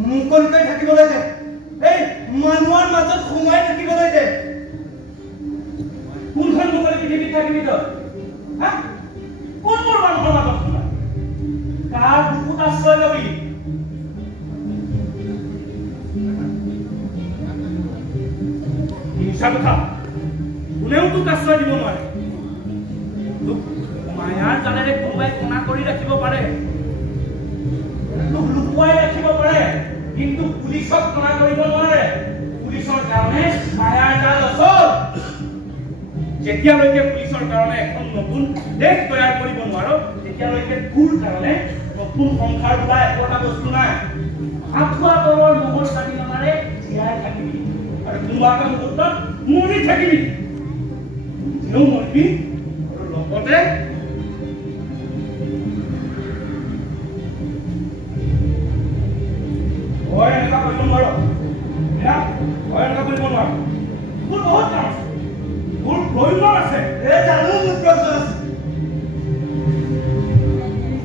মুকলিকৈ থাকিবলৈ দে এই মানুহৰ মাজত সোমাই থাকিবলৈ দে কোনখন মুকলি পৃথিৱীত থাকিবি তই কোন মোৰ মানুহৰ মাজত সোমাই কাৰ বুকুত আশ্ৰয় লবি মিছা কথা কোনেও তোক আশ্ৰয় দিব নোৱাৰে তোক মায়াৰ জালেৰে কোনোবাই কণা কৰি ৰাখিব পাৰে তোক লুকুৱাই ৰাখিব পাৰে কিন্তু পুলিচক কণা কৰিব নোৱাৰে পুলিচৰ কাৰণে মায়াৰ জাল অচল যেতিয়ালৈকে পুলিচৰ কাৰণে এখন নতুন দেশ তৈয়াৰ কৰিব নোৱাৰো তেতিয়ালৈকে তোৰ কাৰণে নতুন সংসাৰ বোলা একোটা বস্তু নাই আঁঠুৱা তলৰ মহৰ স্বাধীনতাৰে জীয়াই থাকিবি আৰু কোনোবা এটা মুহূৰ্তত মৰি থাকিবি যেও মৰিবি আৰু লগতে ভয় এনেকুৱা কৰিব নোৱাৰো ভয় এনেকুৱা কৰিব নোৱাৰো মোৰ বহুত কাম আছে মোৰ প্ৰয়োজন আছে জানো মোৰ প্ৰয়োজন আছে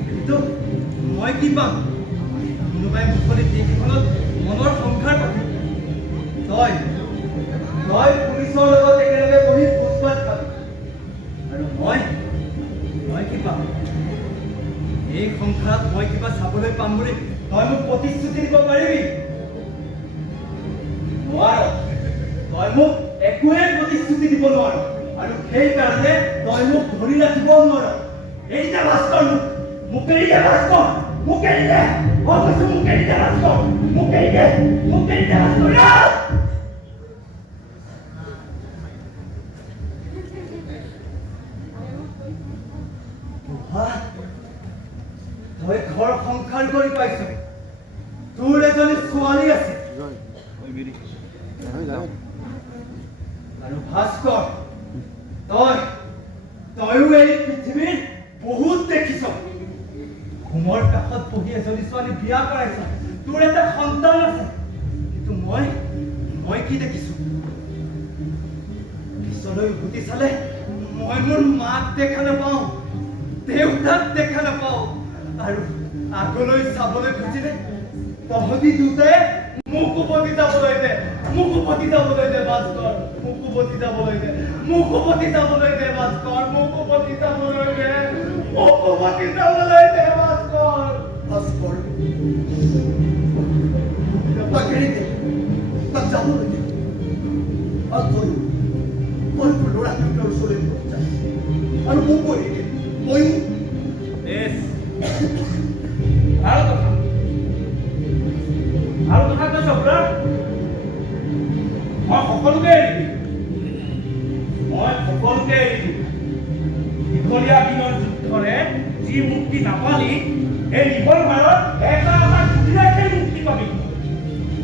কিন্তু মই কি পাম কোনোবাই মুকলি দেশখনত মনৰ সংসাৰ পাতি তই পুলিচৰ লগত একেলগে বহি ভোজ-ভাত খাবি আৰু মই কি পাম এই সংসাৰত মই কিবা চাবলৈ পাম বুলি তই মোক প্ৰতিশ্ৰুতি দিব পাৰিবি নোৱাৰ তই মোক একোৱে প্ৰতিশ্ৰুতি দিব নোৱাৰ আৰু সেইকাৰণে তই মোক ধৰি ৰাখিব নোৱাৰ এৰি দে ভাস্কৰ মোক এৰি দে ভাস্কৰ মোক এৰি দে মই কৈছো মোক এৰি দে ভাস্কৰ মোক এৰি দে ভাস্কৰ তই ঘৰ সংসাৰ কৰি পাইছ তোৰ এজনী ছোৱালী আছে আৰু ভাস্কৰ তয়ো এই পৃথিৱীৰ বহুত দেখিছ ঘুমৰ কাষত বহি এজনী ছোৱালী বিয়া কৰাইছ তোৰ এটা সন্তান আছে কিন্তু মই কি দেখিছো পিছলৈ উভতি চালে মই মোৰ মাক দেখা নাপাওঁ দেউতাক দেখা নাপাওঁ আৰু আগলৈ চাবলৈ খুজিলে তহঁতি দুটাই মোক উভতি যাবলৈ দে ভাস্কৰ মোক উভতি যাবলৈ দে ভাস্কৰ ভাস্কৰ তাক এৰি দে তাক যাবলৈ দে আৰু তই ল'ৰা দুটাৰ ওচৰলৈ যা আৰু মোক এৰি দে ময়ো ভাল কথা কৈছ বুঢ়া মই সকলোকে এৰি দিম দীঘলীয়া দিনৰ যুদ্ধৰে যি মুক্তি নাপালি এই ৰিভলভাৰত এটা গুটিৰে মুক্তি পাবি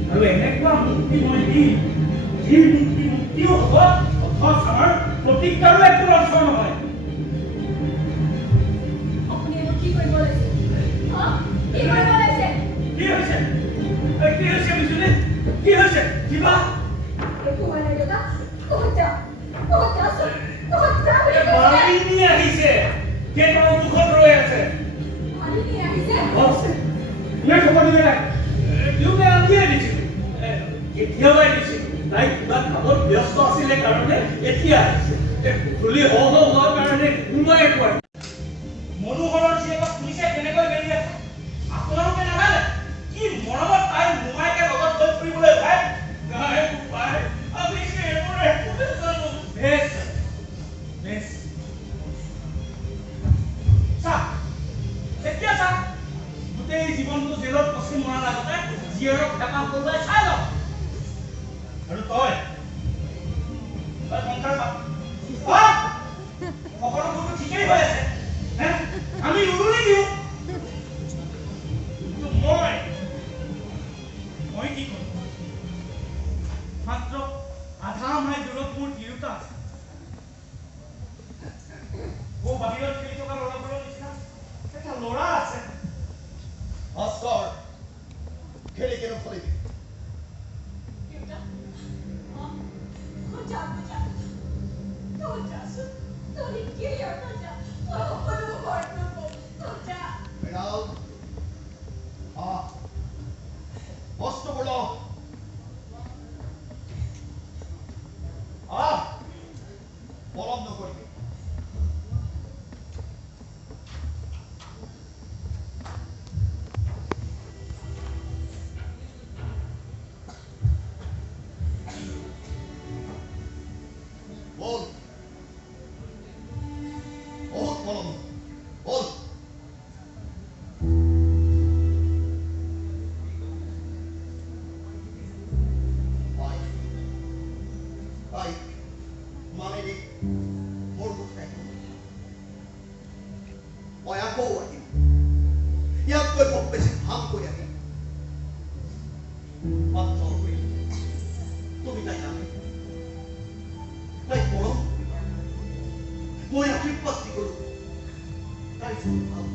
আৰু এনেকুৱা মুক্তি মই দিম যি মুক্তিও হ'ব অথচ আমাৰ প্ৰতিজ্ঞাৰো একো অৰ্থ নহয় আপুনি মোক কি কৰিব লাগিছে কি হৈছে বিজুলী কি হৈছে কিবা একো হোৱা নাই দাদা ক'ত যা মালিনী আহিছে কেইটাও মুখত ৰৈ আছে দিওঁতে আমিয়ে দিছিলোঁ কেতিয়াবাই দিছিলোঁ তাই কিবা কামত ব্যস্ত আছিলে কাৰণে এতিয়া আহিছে গধূলি হোৱাৰ কাৰণে কোনোবাই কয় মনোহৰৰ জীয়েকক পুলিচে কেনেকৈ বেৰি আছে আপোনালোকে নাজানে কি মৰমত তাই মোমাইকে লগত লৈ ফুৰিবলৈ যায় নাই বোপাই আমি সেইবোৰ একো নাজানো বেছ বেছ চাহ এতিয়া চাহ গোটেই জীৱনটো জেলত ফচি মৰাৰ আগতে জীয়েৰক হেঁপাহ পলোৱাই চাই লওক আৰু তই সংসাৰ পাত সকলোবোৰ ঠিকেই হৈ আছে আমি উৰুলি দিওঁ কিন্তু মই কি কৰিম মাত্ৰ আধা মাইল দূৰত মোৰ তিৰোতা আছে বাহিৰত খেলি থকা ল'ৰাবোৰৰ নিচিনা এটা ল'ৰা আছে ভাস্কৰ খেলি কেনে ফলিবি মৃণাল বস্তুবোৰ লওঁ পলম নকৰিবি বল বহুত পলম বল মানেদি মোৰ দুখ থাকিব মই আকৌ আহিম ইয়াতকৈ বহুত বেছি ভালকৈ আহিম মাত্ৰ তুমি তাই নামে তাই মৰম কৰিবা মই আশীৰ্বাদ দি গলো তাই ভাল পাব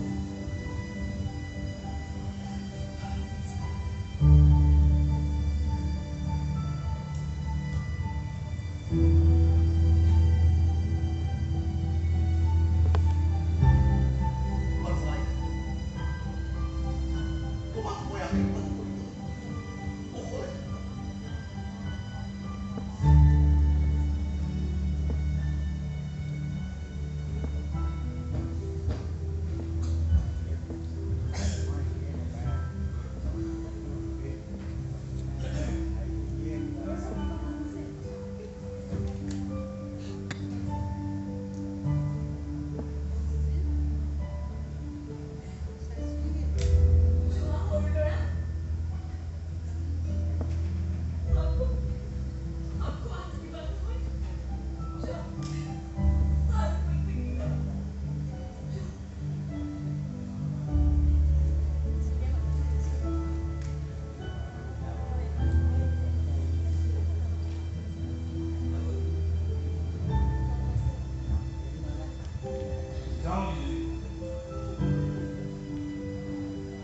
তোমাক মই আশীৰ্বাদ কৰিলো অকলে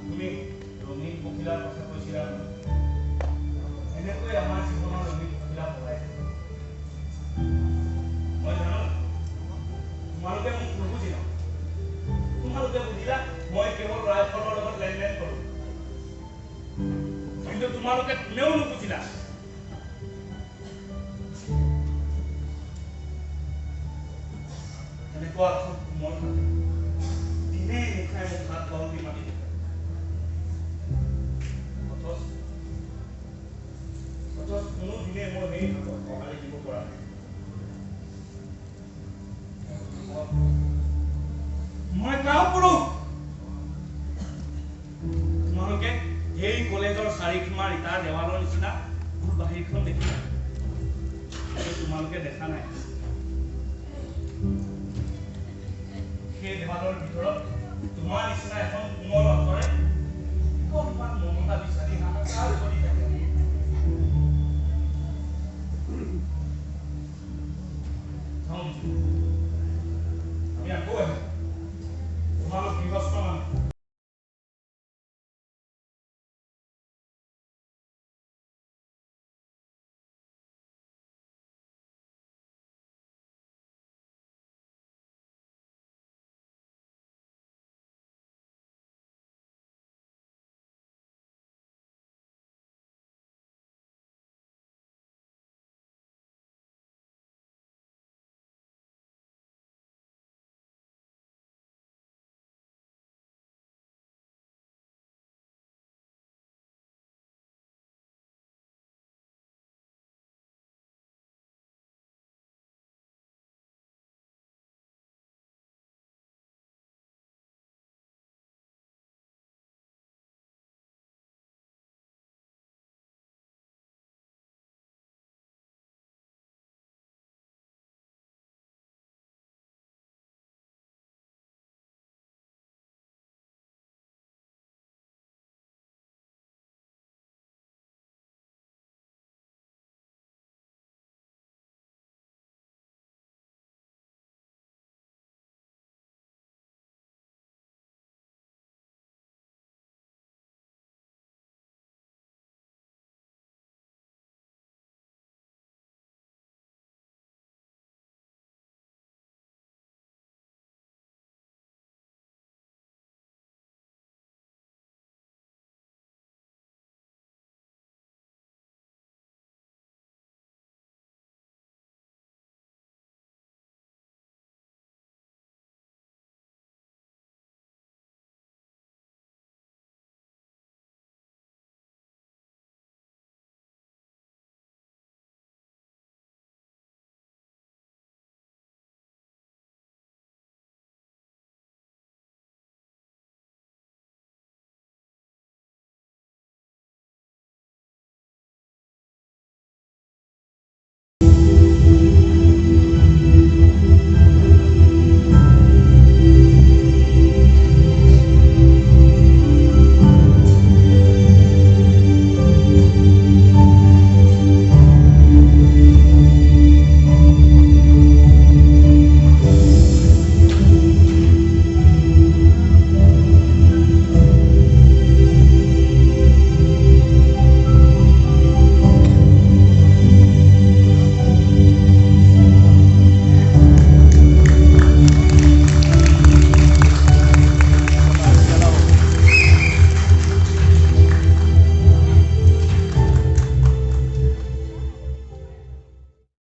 তুমি ৰঙীন পখিলাৰ কথা কৈছিলা এনেকৈ আমাৰ জীৱনৰ ৰঙীন পখিলা পলাইছে মই জানো তোমালোকে মোক নুবুজি ন তোমালোকে বুজিলা মই কেৱল ৰাইফলৰ লগত লেনদেন কৰোঁ কিন্তু তোমালোকে কোনেও নুবুজিলা এনেকুৱা খুব কোমল থাকে দিনে নিশাই মোক হাত বাহু দি মাতি থাকে অথচ কোনো দিনে মই সেই হাতত সঁহাৰি দিব পৰা নাই মই কাম কৰোঁ তোমালোকে এই কলেজৰ চাৰিসীমাৰ ইটাৰ দেৱালৰ নিচিনা মোৰ বাহিৰখন দেখিলা তোমালোকে দেখা নাই সেই দেৱালৰ ভিতৰত তোমাৰ নিচিনা এখন কোমল অন্তৰে অকণমান মমতা বিচাৰি হাহাকাৰ কৰি থাকে আমি আকৌ আহিম তোমালোক গৃহস্থ